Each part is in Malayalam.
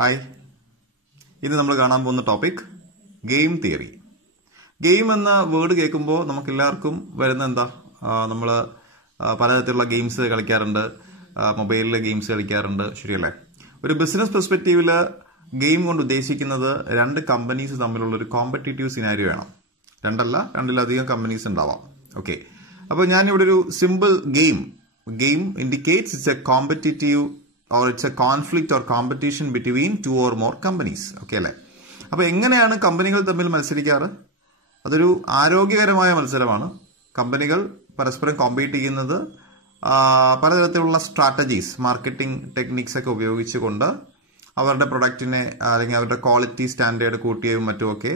ഹായ്, ഇന്ന് നമ്മൾ കാണാൻ പോകുന്ന ടോപ്പിക് ഗെയിം തിയറി. ഗെയിം എന്ന വേർഡ് കേൾക്കുമ്പോൾ നമുക്ക് എല്ലാവർക്കും വരുന്ന എന്താ, നമ്മൾ പലതരത്തിലുള്ള ഗെയിംസ് കളിക്കാറുണ്ട്, മൊബൈലിലെ ഗെയിംസ് കളിക്കാറുണ്ട്, ശരിയല്ലേ? ഒരു ബിസിനസ് പെർസ്പെക്റ്റീവിൽ ഗെയിം കൊണ്ട് ഉദ്ദേശിക്കുന്നത് രണ്ട് കമ്പനീസ് തമ്മിലുള്ള ഒരു കോമ്പറ്റീറ്റീവ് സിനാരിയോ വേണം. രണ്ടിലധികം കമ്പനീസ് ഉണ്ടാവാം. ഓക്കെ, അപ്പോൾ ഞാനിവിടെ ഒരു simple game indicates it's A competitive or it's a conflict or competition between two or more companies. Okay അല്ലേ? അപ്പോൾ എങ്ങനെയാണ് കമ്പനികൾ തമ്മിൽ മത്സരിക്കാറ്? അതൊരു ആരോഗ്യകരമായ മത്സരമാണ്. കമ്പനികൾ പരസ്പരം കോമ്പീറ്റ് ചെയ്യുന്നത് പലതരത്തിലുള്ള സ്ട്രാറ്റജീസ്, മാർക്കറ്റിംഗ് ടെക്നിക്സ് ഒക്കെ ഉപയോഗിച്ചുകൊണ്ട് അവരുടെ പ്രൊഡക്റ്റിനെ അല്ലെങ്കിൽ അവരുടെ ക്വാളിറ്റി സ്റ്റാൻഡേർഡ് കൂട്ടിയും മറ്റുമൊക്കെ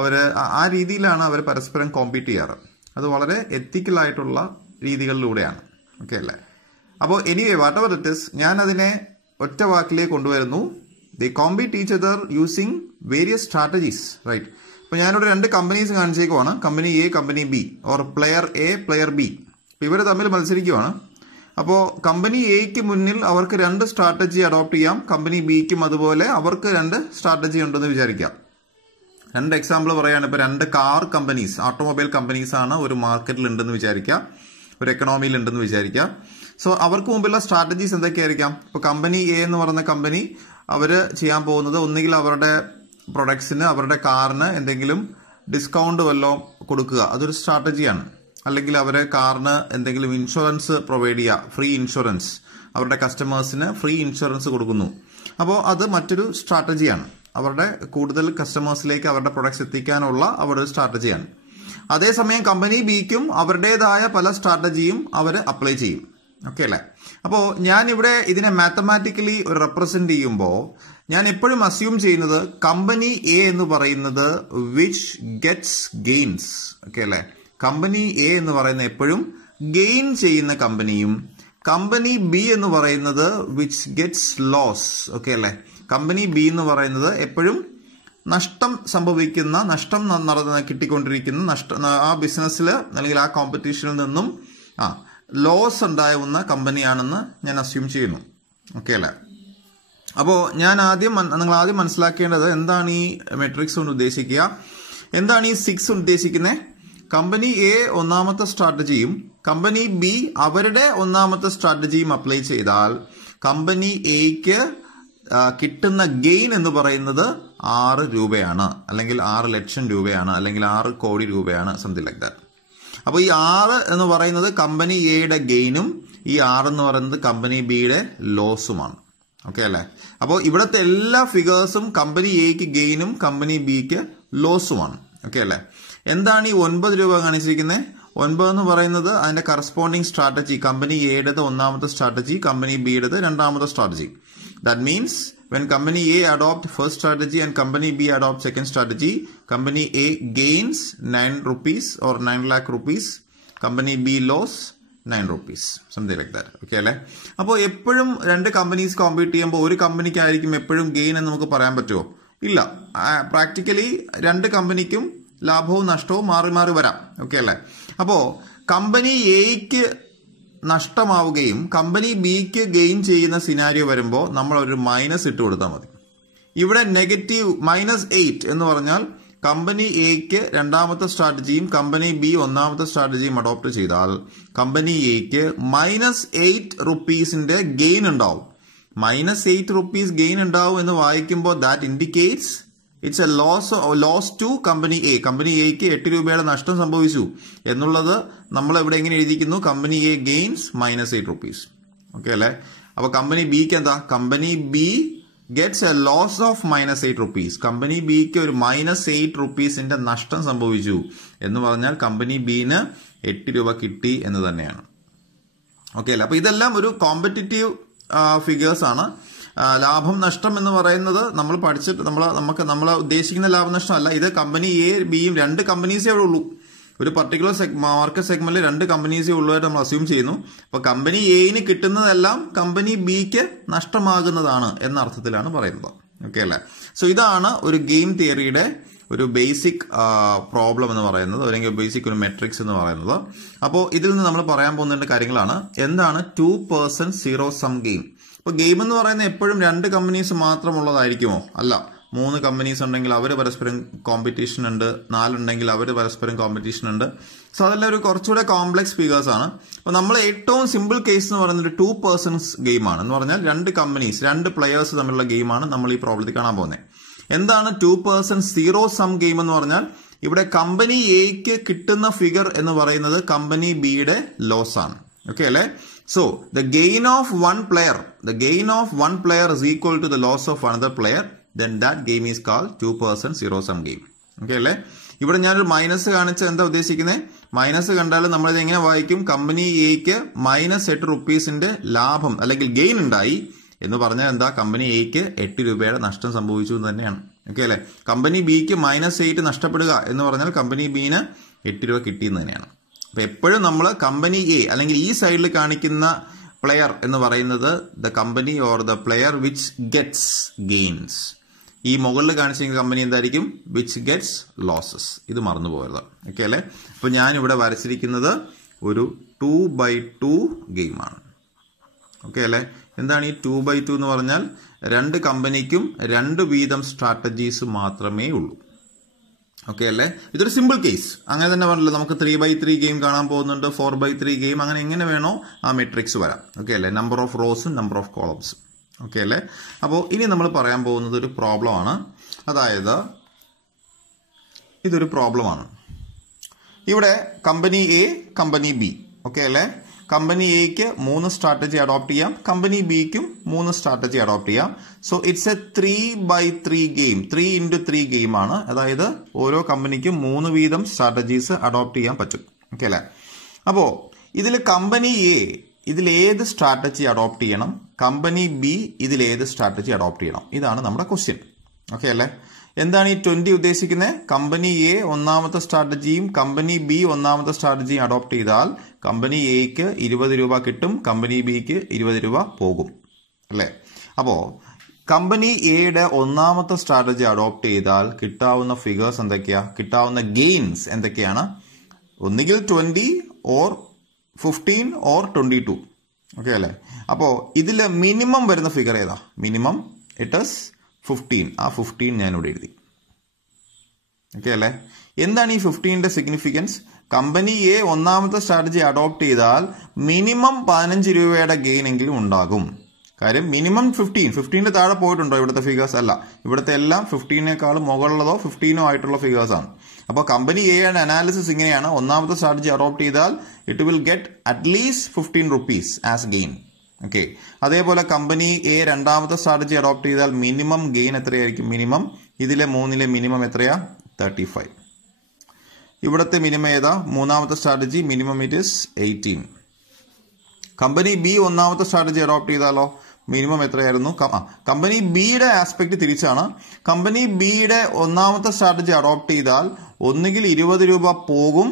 അവർ ആ രീതിയിലാണ് അവർ പരസ്പരം കോമ്പീറ്റ് ചെയ്യാറ്. അത് വളരെ എത്തിക്കലായിട്ടുള്ള രീതികളിലൂടെയാണ്. ഓക്കെ അല്ലേ? അപ്പോൾ anyway what ever it is, ഞാൻ അതിനെ ഒറ്റ വാക്കിലേക്ക് കൊണ്ടുവരുന്നു. They compete each other using various strategies, right? അപ്പോൾ ഞാനിവിടെ രണ്ട് കമ്പനീസ് കാണിച്ചേക്കുവാണ്, company A, company B, or player A, player B. ഇവർ തമ്മിൽ മത്സരിക്കുവാണ്. അപ്പോൾ കമ്പനി എക്ക് മുന്നിൽ അവർക്ക് രണ്ട് സ്ട്രാറ്റജി അഡോപ്റ്റ് ചെയ്യാം, കമ്പനി ബിക്കും അതുപോലെ അവർക്ക് രണ്ട് സ്ട്രാറ്റജി ഉണ്ടെന്ന് വിചാരിക്കാം. രണ്ട് എക്സാമ്പിൾ പറയുകയാണ്. ഇപ്പോൾ രണ്ട് കാർ കമ്പനീസ്, ഓട്ടോമൊബൈൽ കമ്പനീസ് ആണ് ഒരു മാർക്കറ്റിൽ ഉണ്ടെന്ന് വിചാരിക്കാം, ഒരു എക്കണോമിയിൽ ഉണ്ടെന്ന് വിചാരിക്കാം. സോ അവർക്ക് മുമ്പുള്ള സ്ട്രാറ്റജീസ് എന്തൊക്കെയായിരിക്കാം? ഇപ്പോൾ കമ്പനി എ എന്ന് പറയുന്ന കമ്പനി അവർ ചെയ്യാൻ പോകുന്നത് ഒന്നുകിൽ അവരുടെ പ്രൊഡക്ട്സിന്, അവരുടെ കാറിന് എന്തെങ്കിലും ഡിസ്കൗണ്ട് വല്ലതും കൊടുക്കുക, അതൊരു സ്ട്രാറ്റജിയാണ്. അല്ലെങ്കിൽ അവരെ കാറിന് എന്തെങ്കിലും ഇൻഷുറൻസ് പ്രൊവൈഡ് ചെയ്യുക, ഫ്രീ ഇൻഷുറൻസ്, അവരുടെ കസ്റ്റമേഴ്സിന് ഫ്രീ ഇൻഷുറൻസ് കൊടുക്കുന്നു. അപ്പോൾ അത് മറ്റൊരു സ്ട്രാറ്റജിയാണ്. അവരുടെ കൂടുതൽ കസ്റ്റമേഴ്സിലേക്ക് അവരുടെ പ്രൊഡക്ട്സ് എത്തിക്കാനുള്ള അവരുടെ ഒരു സ്ട്രാറ്റജിയാണ്. അതേസമയം കമ്പനി ബിക്കും അവരുടേതായ പല സ്ട്രാറ്റജിയും അവർ അപ്ലൈ ചെയ്യും. ഓക്കെ അല്ലേ? അപ്പോൾ ഞാനിവിടെ ഇതിനെ മാത്തമാറ്റിക്കലി ഒരു റെപ്രസെന്റ് ചെയ്യുമ്പോൾ ഞാൻ എപ്പോഴും അസ്യൂം ചെയ്യുന്നത് കമ്പനി എ എന്ന് പറയുന്നത് വിച്ച് ഗെറ്റ്സ് ഗെയിൻസ്. ഓക്കെ അല്ലേ? കമ്പനി എ എന്ന് പറയുന്നത് എപ്പോഴും ഗെയിൻ ചെയ്യുന്ന കമ്പനിയും കമ്പനി ബി എന്ന് പറയുന്നത് വിച്ച് ഗെറ്റ്സ് ലോസ്. ഓക്കെ അല്ലേ? കമ്പനി ബി എന്ന് പറയുന്നത് എപ്പോഴും നഷ്ടം സംഭവിക്കുന്ന, നഷ്ടം കിട്ടിക്കൊണ്ടിരിക്കുന്ന, ആ ബിസിനസ്സിൽ അല്ലെങ്കിൽ ആ കോമ്പറ്റീഷനിൽ നിന്നും ലോസ് ഉണ്ടാവുന്ന കമ്പനിയാണെന്ന് ഞാൻ അസ്യൂം ചെയ്യുന്നു. ഓക്കെ അല്ലേ? അപ്പോൾ നിങ്ങൾ ആദ്യം മനസ്സിലാക്കേണ്ടത് എന്താണ് ഈ മെട്രിക്സ് കൊണ്ട് ഉദ്ദേശിക്കുക, എന്താണ് ഈ 6 ഉദ്ദേശിക്കുന്നത്? കമ്പനി എ ഒന്നാമത്തെ സ്ട്രാറ്റജിയും കമ്പനി ബി അവരുടെ ഒന്നാമത്തെ സ്ട്രാറ്റജിയും അപ്ലൈ ചെയ്താൽ കമ്പനി എക്ക് കിട്ടുന്ന ഗെയിൻ എന്ന് പറയുന്നത് 6 രൂപയാണ്, അല്ലെങ്കിൽ 6 ലക്ഷം രൂപയാണ്, അല്ലെങ്കിൽ 6 കോടി രൂപയാണ്, സംതിങ് ലൈക്ക് ദാറ്റ്. അപ്പോൾ ഈ 6 എന്ന് പറയുന്നത് കമ്പനി എയുടെ ഗെയിനും ഈ 6 എന്ന് പറയുന്നത് കമ്പനി ബിയുടെ ലോസുമാണ്. ഓക്കെ അല്ലേ? അപ്പോൾ ഇവിടുത്തെ എല്ലാ ഫിഗേഴ്സും കമ്പനി എക്ക് ഗെയിനും കമ്പനി ബിക്ക് ലോസുമാണ്. ഓക്കെ അല്ലേ? എന്താണ് ഈ 9 രൂപ കാണിച്ചിരിക്കുന്നത്? 9 എന്ന് പറയുന്നത് അതിന്റെ കറസ്പോണ്ടിങ് സ്ട്രാറ്റജി, കമ്പനി എയുടേത് ഒന്നാമത്തെ സ്ട്രാറ്റജി, കമ്പനി ബിയുടേത് രണ്ടാമത്തെ strategy. That means when company A adopt first strategy and company B adopt second strategy, company A gains 9 rupees or 9 lakh rupees, company B loss 9 rupees, something like that. Okay അല്ലേ? അപ്പോൾ എപ്പോഴും രണ്ട് കമ്പനീസ് കോമ്പീറ്റ് ചെയ്യുമ്പോൾ ഒരു കമ്പനിക്കായിരിക്കും എപ്പോഴും ഗെയിൻ എന്ന് നമുക്ക് പറയാൻ പറ്റുമോ? ഇല്ല. പ്രാക്ടിക്കലി രണ്ട് കമ്പനിക്കും ലാഭവും നഷ്ടവും മാറി മാറി വരാം. ഓക്കെ അല്ലേ? അപ്പോൾ കമ്പനി എക്ക് നഷ്ടമാവുകയും കമ്പനി ബിക്ക് ഗെയിൻ ചെയ്യുന്ന സിനാരിയോ വരുമ്പോൾ നമ്മൾ ഒരു മൈനസ് ഇട്ട് കൊടുത്താൽ മതി. ഇവിടെ നെഗറ്റീവ് -8 എന്ന് പറഞ്ഞാൽ കമ്പനി എക്ക് രണ്ടാമത്തെ സ്ട്രാറ്റജിയും കമ്പനി ബി ഒന്നാമത്തെ സ്ട്രാറ്റജിയും അഡോപ്റ്റ് ചെയ്താൽ കമ്പനി എക്ക് -8 റുപ്പീസിന്റെ ഗെയിൻ ഉണ്ടാവും. -8 റുപ്പീസ് ഗെയിൻ ഉണ്ടാവും എന്ന് വായിക്കുമ്പോൾ that indicates it's a loss to company A. Company എക്ക് 8 രൂപയുടെ നഷ്ടം സംഭവിച്ചു എന്നുള്ളത് നമ്മൾ ഇവിടെ എങ്ങനെ എഴുതിക്കുന്നു? Company A gains -8 rupees. Okay അല്ലേ? അപ്പൊ കമ്പനി ബിക്ക് എന്താ? Company B gets a loss of -8 rupees. Company ബിക്ക് ഒരു -8 റുപ്പീസിന്റെ നഷ്ടം സംഭവിച്ചു എന്ന് പറഞ്ഞാൽ കമ്പനി ബിന് 8 രൂപ കിട്ടി എന്ന് തന്നെയാണ്. ഓക്കെ അല്ലേ? അപ്പൊ ഇതെല്ലാം ഒരു കോമ്പറ്റിറ്റീവ് ഫിഗേഴ്സ് ആണ്. ലാഭം നഷ്ടം എന്ന് പറയുന്നത് നമ്മൾ പഠിച്ചിട്ട് നമ്മൾ ഉദ്ദേശിക്കുന്ന ലാഭനഷ്ടമല്ല. ഇത് കമ്പനി എ ബിയും രണ്ട് കമ്പനീസേ അവിടെ ഉള്ളൂ. ഒരു പർട്ടിക്കുലർ മാർക്കറ്റ് സെഗ്മെന്റിൽ രണ്ട് കമ്പനീസേ ഉള്ളതായിട്ട് നമ്മൾ അസ്യൂം ചെയ്യുന്നു. അപ്പൊ കമ്പനി എന് കിട്ടുന്നതെല്ലാം കമ്പനി ബിക്ക് നഷ്ടമാകുന്നതാണ് എന്ന അർത്ഥത്തിലാണ് പറയുന്നത്. ഓക്കെ അല്ലേ? സോ ഇതാണ് ഒരു ഗെയിം തിയറിയുടെ ഒരു ബേസിക് പ്രോബ്ലം എന്ന് പറയുന്നത്, അല്ലെങ്കിൽ ബേസിക് ഒരു മെട്രിക്സ് എന്ന് പറയുന്നത്. അപ്പോൾ ഇതിൽ നിന്ന് നമ്മൾ പറയാൻ പോകുന്ന കാര്യങ്ങളാണ്. എന്താണ് 2% സീറോ സം ഗെയിം? ഇപ്പോൾ ഗെയിം എന്ന് പറയുന്നത് എപ്പോഴും 2 കമ്പനീസ് മാത്രമുള്ളതായിരിക്കുമോ? അല്ല. 3 കമ്പനീസ് ഉണ്ടെങ്കിൽ അവർ പരസ്പരം കോമ്പറ്റീഷൻ ഉണ്ട്, 4 ഉണ്ടെങ്കിൽ അവർ പരസ്പരം കോമ്പറ്റീഷൻ ഉണ്ട്. സോ അതെല്ലാം ഒരു കുറച്ചുകൂടെ കോംപ്ലക്സ് ഫിഗേഴ്സ് ആണ്. അപ്പോൾ നമ്മൾ ഏറ്റവും സിമ്പിൾ കേസ് എന്ന് പറയുന്നത് 2 പേഴ്സൺസ് ഗെയിമാണ്. എന്ന് പറഞ്ഞാൽ 2 കമ്പനീസ്, 2 പ്ലെയേഴ്സ് തമ്മിലുള്ള ഗെയിമാണ് നമ്മൾ ഈ പ്രോബ്ലത്തിൽ കാണാൻ പോകുന്നത്. എന്താണ് 2 പേഴ്സൺസ് സീറോ സം ഗെയിം എന്ന് പറഞ്ഞാൽ? ഇവിടെ കമ്പനി എക്ക് കിട്ടുന്ന ഫിഗർ എന്ന് പറയുന്നത് കമ്പനി ബിയുടെ ലോസ് ആണ്. ഓക്കെ അല്ലേ? So the gain of one player is equal to the loss of another player, then that game is called 2 person zero sum game. Okay അല്ലേ? ഇവിടെ ഞാനൊരു മൈനസ് കാണിച്ച എന്താ ഉദ്ദേശിക്കുന്നത്? മൈനസ് കണ്ടാൽ നമ്മൾ ഇത് എങ്ങനെ വായിക്കും? കമ്പനി എക്ക് -8 റുപ്പീസിന്റെ ലാഭം അല്ലെങ്കിൽ ഗെയിൻ ഉണ്ടായി എന്ന് പറഞ്ഞാൽ എന്താ? കമ്പനി എക്ക് 8 രൂപയുടെ നഷ്ടം സംഭവിച്ചു എന്ന് തന്നെയാണ്. ഓക്കെ അല്ലേ? കമ്പനി ബിക്ക് -8 നഷ്ടപ്പെടുക എന്ന് പറഞ്ഞാൽ കമ്പനി ബിന് 8 രൂപ കിട്ടിയെന്ന് തന്നെയാണ്. അപ്പൊ എപ്പോഴും നമ്മൾ കമ്പനി എ അല്ലെങ്കിൽ ഈ സൈഡിൽ കാണിക്കുന്ന പ്ലെയർ എന്ന് പറയുന്നത് the company or the player which gets gains. ഈ മുകളിൽ കാണിച്ചിരിക്കുന്ന കമ്പനി എന്തായിരിക്കും? Which gets losses. ഇത് മറന്നു പോകരുത്. ഓക്കെ അല്ലേ? അപ്പൊ ഞാൻ ഇവിടെ വരച്ചിരിക്കുന്നത് ഒരു 2x2 ഗെയിമാണ്. ഓക്കെ അല്ലേ? എന്താണ് ഈ 2x2 എന്ന് പറഞ്ഞാൽ? 2 കമ്പനിക്കും 2 വീതം സ്ട്രാറ്റജീസ് മാത്രമേ ഉള്ളൂ. ഓക്കെ അല്ലേ? ഇതൊരു സിമ്പിൾ കേസ്. അങ്ങനെ തന്നെ പറഞ്ഞല്ലോ. നമുക്ക് 3x3 ഗെയിം കാണാൻ പോകുന്നുണ്ട്, 4x3 ഗെയിം, അങ്ങനെ എങ്ങനെ വേണോ ആ മെട്രിക്സ് വരാം. ഓക്കെ അല്ലേ? നമ്പർ ഓഫ് റോസും നമ്പർ ഓഫ് കോളംസും. ഓക്കെ അല്ലേ? അപ്പോൾ ഇനി നമ്മൾ പറയാൻ പോകുന്നത് ഒരു പ്രോബ്ലം ആണ്. അതായത് ഇതൊരു പ്രോബ്ലമാണ്. ഇവിടെ company A, company B. Okay അല്ലേ? കമ്പനി എക്ക് 3 സ്ട്രാറ്റജി അഡോപ്റ്റ് ചെയ്യാം, കമ്പനി ബിക്കും 3 സ്ട്രാറ്റജി അഡോപ്റ്റ് ചെയ്യാം. So it's A 3x3 game, 3x3 game ആണ്. അതായത് ഓരോ കമ്പനിക്കും 3 വീതം സ്ട്രാറ്റജീസ് അഡോപ്റ്റ് ചെയ്യാൻ പറ്റും. ഓക്കെ അല്ലേ? അപ്പോ ഇതിൽ കമ്പനി എ ഇതിലേത് സ്ട്രാറ്റജി അഡോപ്റ്റ് ചെയ്യണം, കമ്പനി ബി ഇതിലേത് സ്ട്രാറ്റജി അഡോപ്റ്റ് ചെയ്യണം, ഇതാണ് നമ്മുടെ ക്വസ്റ്റ്യൻ. ഓക്കെ അല്ലേ? എന്താണ് ഈ 20 ഉദ്ദേശിക്കുന്നത്? കമ്പനി എ ഒന്നാമത്തെ സ്ട്രാറ്റജിയും കമ്പനി ബി ഒന്നാമത്തെ സ്ട്രാറ്റജിയും അഡോപ്റ്റ് ചെയ്താൽ കമ്പനി എക്ക് 20 രൂപ കിട്ടും, കമ്പനി ബിക്ക് 20 രൂപ പോകും. അല്ലേ? അപ്പോ കമ്പനി എയുടെ ഒന്നാമത്തെ സ്ട്രാറ്റജി അഡോപ്റ്റ് ചെയ്താൽ കിട്ടാവുന്ന ഫിഗേഴ്സ് എന്തൊക്കെയാ? കിട്ടാവുന്ന ഗെയിൻസ് എന്തൊക്കെയാണ്? ഒന്നുകിൽ 20 ഓർ 15 ഓർ 22. ഓക്കെ അല്ലേ? അപ്പോ ഇതിൽ മിനിമം വരുന്ന ഫിഗർ ഏതാ? Minimum it is 15. ആ 15 ഞാനിവിടെ എഴുതി. ഓക്കെ അല്ലേ? എന്താണ് ഈ 15ന്റെ സിഗ്നിഫിക്കൻസ്? കമ്പനി എ ഒന്നാമത്തെ സ്ട്രാറ്റജി അഡോപ്റ്റ് ചെയ്താൽ മിനിമം 15 രൂപയുടെ ഗെയിൻ എങ്കിലും ഉണ്ടാകും. കാര്യം മിനിമം 15ന്റെ താഴെ പോയിട്ടുണ്ടോ ഇവിടുത്തെ ഫിഗേഴ്സ്? അല്ല, ഇവിടുത്തെ എല്ലാം 15നേക്കാളും മുകളിലതോ 15 ആയിട്ടുള്ള ഫിഗേഴ്സ് ആണ്. അപ്പോൾ കമ്പനി എയുടെ അനാലിസിസ് ഇങ്ങനെയാണ്: ഒന്നാമത്തെ സ്ട്രാറ്റജി അഡോപ്റ്റ് ചെയ്താൽ it will get at least 15 rupees as gain. Okay. അതേപോലെ കമ്പനി എ രണ്ടാമത്തെ സ്ട്രാറ്റജി അഡോപ്റ്റ് ചെയ്താൽ മിനിമം ഗെയിൻ എത്രയായിരിക്കും? മിനിമം ഇതിലെ 3ലെ മിനിമം എത്രയാ? 35. ഇവിടുത്തെ മിനിമം ഏതാ? മൂന്നാമത്തെ strategy minimum it is 18. Company B ഒന്നാമത്തെ സ്ട്രാറ്റജി അഡോപ്റ്റ് ചെയ്താലോ മിനിമം എത്രയായിരുന്നു? കമ്പനി ബിയുടെ ആസ്പെക്ട് തിരിച്ചാണ്. കമ്പനി ബിയുടെ ഒന്നാമത്തെ സ്ട്രാറ്റജി അഡോപ്റ്റ് ചെയ്താൽ ഒന്നുകിൽ 20 രൂപ പോകും,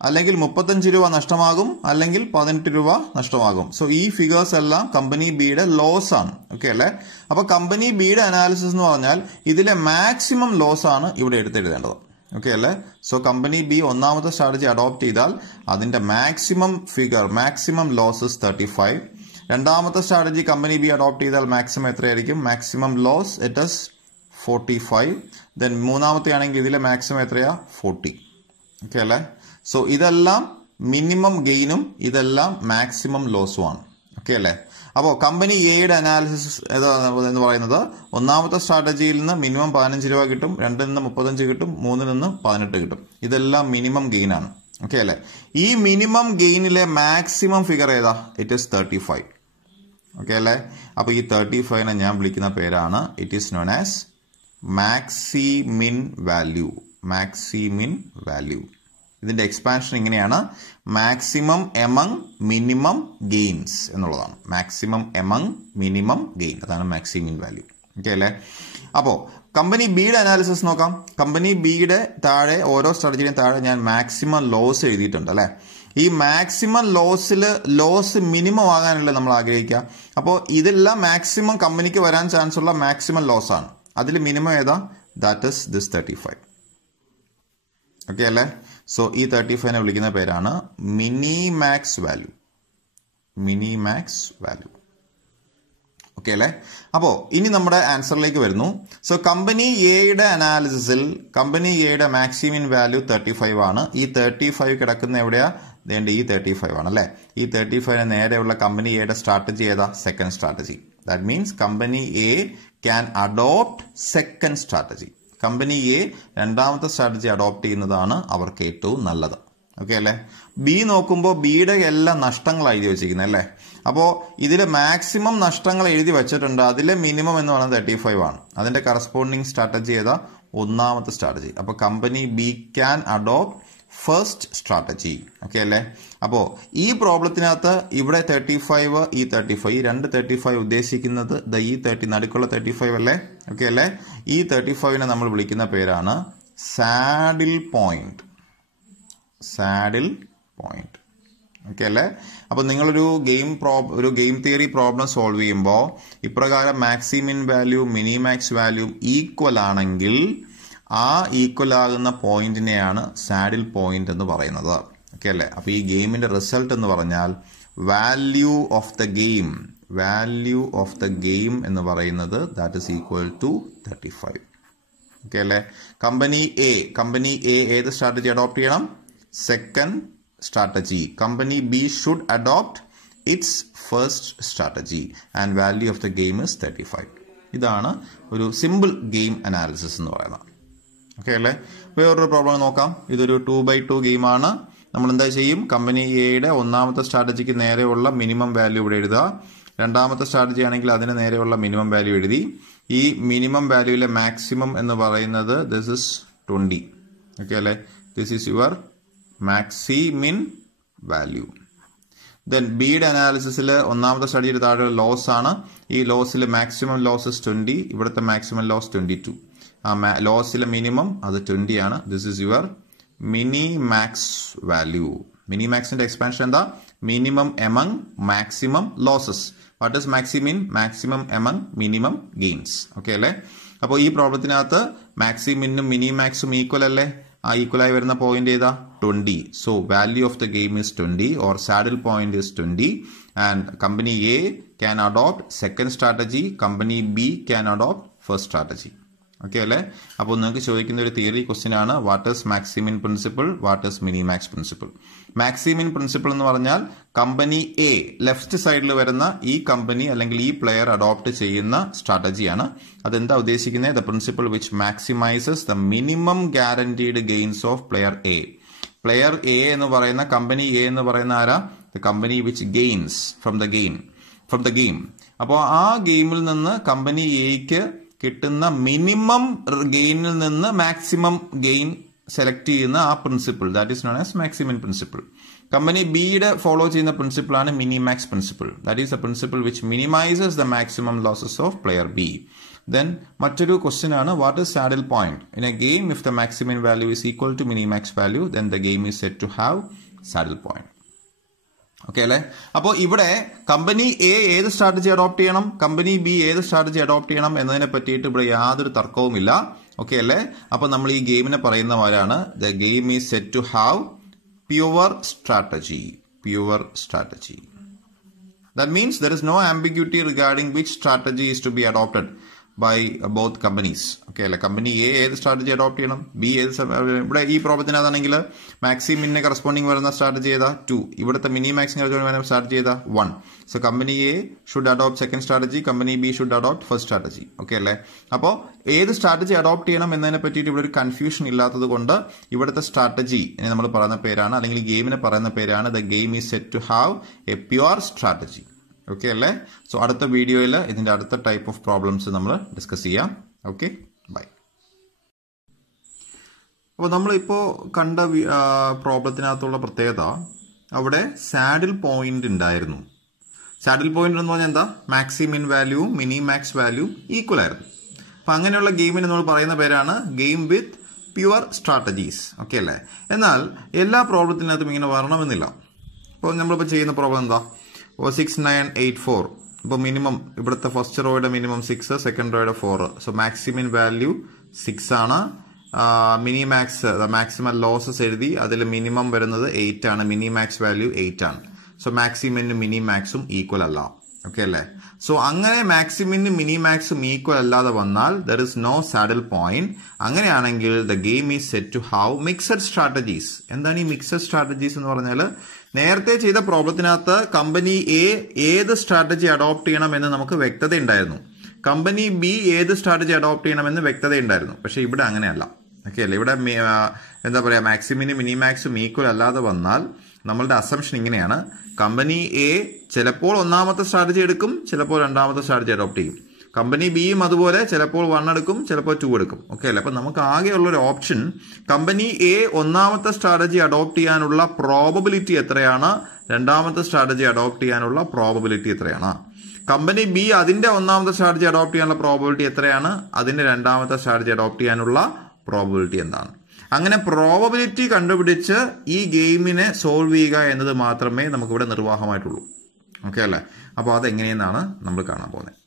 അല്ലെങ്കിൽ 35 രൂപ നഷ്ടമാകും, അല്ലെങ്കിൽ 18 രൂപ നഷ്ടമാകും. സോ ഈ ഫിഗേഴ്സ് എല്ലാം കമ്പനി ബിയുടെ ലോസ് ആണ്. ഓക്കെ അല്ലേ? അപ്പൊ കമ്പനി ബിയുടെ അനാലിസിസ് എന്ന് പറഞ്ഞാൽ ഇതിലെ മാക്സിമം ലോസ് ആണ് ഇവിടെ എടുത്തെഴുതേണ്ടത്. ഓക്കെ അല്ലേ? സോ കമ്പനി ബി ഒന്നാമത്തെ സ്ട്രാറ്റജി അഡോപ്റ്റ് ചെയ്താൽ അതിന്റെ മാക്സിമം ഫിഗർ, മാക്സിമം ലോസസ് 35. രണ്ടാമത്തെ സ്ട്രാറ്റജി കമ്പനി ബി അഡോപ്റ്റ് ചെയ്താൽ മാക്സിമം എത്രയായിരിക്കും? Maximum loss it is 45. Then മൂന്നാമത്തെ ആണെങ്കിൽ ഇതിലെ മാക്സിമം എത്രയാ? 40. ഓക്കെ അല്ലേ? സോ ഇതെല്ലാം മിനിമം ഗെയിനും ഇതെല്ലാം മാക്സിമം ലോസും ആണ്. ഓക്കെ അല്ലേ? അപ്പോൾ കമ്പനി എയുടെ അനാലിസിസ് എന്ന് പറയുന്നത് ഒന്നാമത്തെ സ്ട്രാറ്റജിയിൽ നിന്ന് മിനിമം 15 രൂപ കിട്ടും, 2ൽ നിന്ന് 35 കിട്ടും, 3ൽ നിന്ന് 18 കിട്ടും. ഇതെല്ലാം മിനിമം ഗെയിൻ ആണ്. ഓക്കെ അല്ലേ? ഈ മിനിമം ഗെയിനിലെ മാക്സിമം ഫിഗർ ഏതാ? It is 35. ഓക്കെ അല്ലേ? അപ്പൊ ഈ 35നെ ഞാൻ വിളിക്കുന്ന പേരാണ് it is known as Maximin value. Maximin value. ഇതിന്റെ എക്സ്പാൻഷൻ ഇങ്ങനെയാണ്: മാക്സിമം എമംഗ് മിനിമം ഗെയിൻസ് എന്നുള്ളതാണ്. മാക്സിമം എമംഗ് മിനിമം ഗെയിൻ, അതാണ് മാക്സിമിൻ വാല്യൂ. ഓക്കെ അല്ലേ? അപ്പോ കമ്പനി ബിയുടെ അനാലിസിസ് നോക്കാം. കമ്പനി ബിയുടെ താഴെ ഓരോ സ്ട്രാറ്റജിയുടെയും താഴെ ഞാൻ മാക്സിമം ലോസ് എഴുതിയിട്ടുണ്ട് അല്ലെ? ഈ മാക്സിമം ലോസ് മിനിമം ആകാനല്ലേ നമ്മൾ ആഗ്രഹിക്കുക. അപ്പോൾ ഇതെല്ലാം മാക്സിമം കമ്പനിക്ക് വരാൻ ചാൻസ് ഉള്ള മാക്സിമം ലോസ് ആണ്. അതിൽ മിനിമം ഏതാ? That is this 35. ഓക്കെ അല്ലേ? സോ ഈ 35നെ വിളിക്കുന്ന പേരാണ് minimax value. Minimax value. Okay അല്ലേ? അപ്പോൾ ഇനി നമ്മുടെ ആൻസറിലേക്ക് വരുന്നു. സോ കമ്പനി എയുടെ അനാലിസിസിൽ കമ്പനി എയുടെ മാക്സിമം വാല്യൂ 35 ആണ്. ഈ 35 കിടക്കുന്ന എവിടെയാ? വേണ്ട ഈ 35 ആണ് അല്ലേ? ഈ 35 നേരെയുള്ള കമ്പനി എയുടെ സ്ട്രാറ്റജി ഏതാ? Second strategy. That means company A can adopt second strategy. Company A രണ്ടാമത്തെ സ്ട്രാറ്റജി അഡോപ്റ്റ് ചെയ്യുന്നതാണ് അവർക്ക് ഏറ്റവും നല്ലത്. ഓക്കെ അല്ലേ? ബി നോക്കുമ്പോൾ ബിയുടെ എല്ലാ നഷ്ടങ്ങൾ എഴുതി വെച്ചിരിക്കുന്നത് അല്ലേ? അപ്പോൾ ഇതിൽ മാക്സിമം നഷ്ടങ്ങൾ എഴുതി വെച്ചിട്ടുണ്ട്. അതിലെ മിനിമം എന്ന് പറയുന്നത് 35 ആണ്. അതിന്റെ കറസ്പോണ്ടിങ് സ്ട്രാറ്റജി ഏതാ? ഒന്നാമത്തെ സ്ട്രാറ്റജി. അപ്പോൾ company B can adopt first strategy. Okay അല്ലേ? അപ്പോൾ ഈ പ്രോബ്ലത്തിനകത്ത് ഇവിടെ 35 ഈ 35 ഈ രണ്ട് 35 ഉദ്ദേശിക്കുന്നത് ഈ 30 നടുക്കുള്ള 35 അല്ലേ? ഓക്കെ അല്ലേ? ഈ 35നെ നമ്മൾ വിളിക്കുന്ന പേരാണ് saddle point. Saddle point. Okay അല്ലേ? അപ്പൊ നിങ്ങളൊരു ഗെയിം തിയറി പ്രോബ്ലം സോൾവ് ചെയ്യുമ്പോൾ ഇപ്രകാരം Maximin value minimax value equal ആണെങ്കിൽ ആ ഈക്വൽ ആകുന്ന പോയിന്റിനെയാണ് സാഡിൽ പോയിന്റ് എന്ന് പറയുന്നത്. ഓക്കെ അല്ലേ? അപ്പൊ ഈ ഗെയിമിന്റെ റിസൾട്ട് എന്ന് പറഞ്ഞാൽ വാല്യൂ ഓഫ് ദ ഗെയിം എന്ന് പറയുന്നത് that is equal to 35. Okay അല്ലേ? കമ്പനി എ ഏത് സ്ട്രാറ്റജി അഡോപ്റ്റ് ചെയ്യണം? Second strategy. Company B should adopt its first strategy and value of the game is 35. ഇതാണ് ഒരു സിമ്പിൾ ഗെയിം അനാലിസിസ് എന്ന് പറയുന്നത്. ഓക്കെ അല്ലേ? വേറൊരു പ്രോബ്ലം നോക്കാം. ഇതൊരു 2x2 ഗെയിമാണ്. നമ്മൾ എന്താ ചെയ്യും? കമ്പനി എയുടെ ഒന്നാമത്തെ സ്ട്രാറ്റജിക്ക് നേരെയുള്ള മിനിമം വാല്യൂ ഇവിടെ എഴുതുക. രണ്ടാമത്തെ സ്ട്രാറ്റജി ആണെങ്കിൽ അതിന് നേരെയുള്ള മിനിമം വാല്യൂ എഴുതി. ഈ മിനിമം വാല്യൂയിലെ മാക്സിമം എന്ന് പറയുന്നത് ദിസ് ഇസ് 20. ഓക്കെ അല്ലേ? This is your Maximin value. Then ബിയുടെ അനാലിസിസിൽ ഒന്നാമത്തെ സ്റ്റഡിയുടെ താഴെ ലോസ് ആണ്. ഈ ലോസിലെ മാക്സിമം ലോസ് 20. ഇവിടുത്തെ മാക്സിമം ലോസ് 22. ആ ലോസിലെ മിനിമം അത് 20 ആണ്. This is your minimax value. മിനിമാക്സിന്റെ എക്സ്പാൻഷൻ എന്താ? Minimum among maximum losses. What is maximin? Maximum among minimum gains. Okay അല്ലേ? അപ്പോൾ ഈ പ്രോബ്ലത്തിനകത്ത് മാക്സിമിനും മിനിമാക്സും ഈക്വൽ അല്ലേ? ആ ഈക്വലായി വരുന്ന പോയിന്റ് ഏതാ? 20. So value of the game is 20 or saddle point is 20 and company A can adopt second strategy. Company B can adopt first strategy. Okay അല്ലേ? അപ്പോൾ നിങ്ങൾക്ക് ചോദിക്കുന്ന ഒരു തിയറി ക്വസ്റ്റ്യൻ ആണ് what is Maximin principle, what is minimax principle. Maximin principle എന്ന് പറഞ്ഞാൽ കമ്പനി എ ലെഫ്റ്റ് സൈഡിൽ വരുന്ന ഈ കമ്പനി അല്ലെങ്കിൽ ഈ പ്ലെയർ അഡോപ്റ്റ് ചെയ്യുന്ന സ്ട്രാറ്റജിയാണ്. അതെന്താ ഉദ്ദേശിക്കുന്നത്? The principle which maximises the minimum guaranteed gains of player A. Player A എന്ന് പറയുന്ന കമ്പനി എ എന്ന് പറയുന്ന ആരാ? The company which gains from the game. അപ്പോൾ ആ ഗെയിമിൽ നിന്ന് കമ്പനി എക്ക് കിട്ടുന്ന മിനിമം ഗെയിനിൽ നിന്ന് മാക്സിമം ഗെയിൻ സെലക്ട് ചെയ്യുന്ന ആ principle that is known as maximum principle. Company ബിയുടെ ഫോളോ ചെയ്യുന്ന പ്രിൻസിപ്പിൾ ആണ് minimax principle. That is a principle which minimizes the maximum losses of player B. Then മറ്റൊരു ക്വസ്റ്റ്യൻ ആണ് what is saddle point. In a game if the maximum value is equal to minimax value then the game is said to have saddle point. Okay അല്ലേ? അപ്പോൾ ഇവിടെ കമ്പനി എ ഏത് സ്ട്രാറ്റജി അഡോപ്റ്റ് ചെയ്യണം, കമ്പനി ബി ഏത് സ്ട്രാറ്റജി അഡോപ്റ്റ് ചെയ്യണം എന്നതിനെ പറ്റിയിട്ട് ഇവിടെ യാതൊരു തർക്കവുമില്ല. ഓക്കെ അല്ലേ? അപ്പൊ നമ്മൾ ഈ ഗെയിമിനെ പറയുന്നവരാണ് the game is set to have pure strategy. That means there is no ambiguity regarding which strategy is to be adopted by both companies. Okay അല്ലെ? കമ്പനി എ ഏത് സ്ട്രാറ്റജി അഡോപ്റ്റ് ചെയ്യണം, ബി ഏത്. ഇവിടെ ഈ പ്രോബ്ലത്തിനകത്താണെങ്കിൽ മാക്സിമിന് കറസ്പോണ്ടിങ് വരുന്ന സ്ട്രാറ്റജി ഏതാ? 2. ഇവിടുത്തെ മിനിമാക്സിന് വരുന്ന സ്ട്രാറ്റജി ഏതാ? 1. So company A should adopt second strategy, company B should adopt first strategy. Okay അല്ലേ? അപ്പോൾ ഏത് സ്ട്രാറ്റജി അഡോപ്റ്റ് ചെയ്യണം എന്നതിനെ പറ്റിയിട്ട് ഇവിടെ ഒരു കൺഫ്യൂഷൻ ഇല്ലാത്തത് കൊണ്ട് ഇവിടുത്തെ സ്ട്രാറ്റജി നമ്മൾ പറയുന്ന പേരാണ്, അല്ലെങ്കിൽ ഗെയിമിനെ പറയുന്ന പേരാണ് the game is set to have a pure strategy. Okay അല്ലേ? സോ അടുത്ത വീഡിയോയിൽ ഇതിന്റെ അടുത്ത ടൈപ്പ് ഓഫ് പ്രോബ്ലംസ് നമ്മൾ ഡിസ്കസ് ചെയ്യാം. Okay, bye. അപ്പോൾ നമ്മളിപ്പോൾ കണ്ട പ്രോബ്ലത്തിനകത്തുള്ള പ്രത്യേകത അവിടെ സാഡിൽ പോയിന്റ് ഉണ്ടായിരുന്നു. സാഡിൽ പോയിന്റ് എന്ന് പറഞ്ഞാൽ എന്താ? മാക്സിമിൻ വാല്യൂവും മിനിമാക്സ് വാല്യൂ ഈക്വൽ ആയിരുന്നു. അപ്പം അങ്ങനെയുള്ള ഗെയിമിന് നമ്മൾ പറയുന്ന പേരാണ് game with pure strategies. Okay അല്ലേ? എന്നാൽ എല്ലാ പ്രോബ്ലത്തിനകത്തും ഇങ്ങനെ വരണമെന്നില്ല. ഇപ്പോൾ നമ്മളിപ്പോൾ ചെയ്യുന്ന പ്രോബ്ലം എന്താ? 6984. ഇപ്പോൾ മിനിമം ഇവിടുത്തെ ഫസ്റ്റ് റോയുടെ മിനിമം 6, സെക്കൻഡ് റോയുടെ 4. സോ മാക്സിമം വാല്യൂ 6 ആണ്. മിനിമാക്സ് മാക്സിമം ലോസസ് എഴുതി, അതിൽ മിനിമം വരുന്നത് 8 ആണ്. മിനിമാക്സ് വാല്യൂ 8 ആണ്. സോ മാക്സിമനും മിനിമാക്സും ഈക്വൽ അല്ല. ഓക്കെ അല്ലേ? സോ അങ്ങനെ മാക്സിമിനും മിനിമാക്സും ഈക്വൽ അല്ലാതെ വന്നാൽ there is no saddle point. അങ്ങനെയാണെങ്കിൽ the game is set to have mixed strategies. എന്താണ് ഈ മിക്സഡ് സ്ട്രാറ്റജീസ് എന്ന് പറഞ്ഞാൽ, നേരത്തെ ചെയ്ത പ്രോബ്ലത്തിനകത്ത് കമ്പനി എ ഏത് സ്ട്രാറ്റജി അഡോപ്റ്റ് ചെയ്യണം എന്ന് നമുക്ക് വ്യക്തത ഉണ്ടായിരുന്നു, കമ്പനി ബി ഏത് സ്ട്രാറ്റജി അഡോപ്റ്റ് ചെയ്യണമെന്ന് വ്യക്തത ഉണ്ടായിരുന്നു. പക്ഷെ ഇവിടെ അങ്ങനെയല്ല. ഓക്കെ അല്ലേ, ഇവിടെ എന്താ പറയുക, മാക്സിമിനും മിനിമാക്സും ഈക്വൽ അല്ലാതെ വന്നാൽ നമ്മളുടെ അസംഷൻ ഇങ്ങനെയാണ്, കമ്പനി എ ചിലപ്പോൾ ഒന്നാമത്തെ സ്ട്രാറ്റജി എടുക്കും, ചിലപ്പോൾ രണ്ടാമത്തെ സ്ട്രാറ്റജി അഡോപ്റ്റ് ചെയ്യും. കമ്പനി ബിയും അതുപോലെ ചിലപ്പോൾ 1 എടുക്കും, ചിലപ്പോൾ 2 എടുക്കും. ഓക്കെ അല്ലേ, അപ്പൊ നമുക്ക് ആകെയുള്ളൊരു ഓപ്ഷൻ കമ്പനി എ ഒന്നാമത്തെ സ്ട്രാറ്റജി അഡോപ്റ്റ് ചെയ്യാനുള്ള പ്രോബബിലിറ്റി എത്രയാണ്, രണ്ടാമത്തെ സ്ട്രാറ്റജി അഡോപ്റ്റ് ചെയ്യാനുള്ള പ്രോബബിലിറ്റി എത്രയാണ്, കമ്പനി ബി അതിന്റെ ഒന്നാമത്തെ സ്ട്രാറ്റജി അഡോപ്റ്റ് ചെയ്യാനുള്ള പ്രോബബിലിറ്റി എത്രയാണ്, അതിന്റെ രണ്ടാമത്തെ സ്ട്രാറ്റജി അഡോപ്റ്റ് ചെയ്യാനുള്ള പ്രോബബിലിറ്റി എന്താണ്. അങ്ങനെ പ്രോബബിലിറ്റി കണ്ടുപിടിച്ച് ഈ ഗെയിമിനെ സോൾവ് ചെയ്യുക എന്നത് മാത്രമേ നമുക്കിവിടെ നിർവാഹമായിട്ടുള്ളൂ. ഓക്കെ അല്ലേ, അപ്പോൾ അതെങ്ങനെയെന്നാണ് നമ്മൾ കാണാൻ പോകുന്നത്.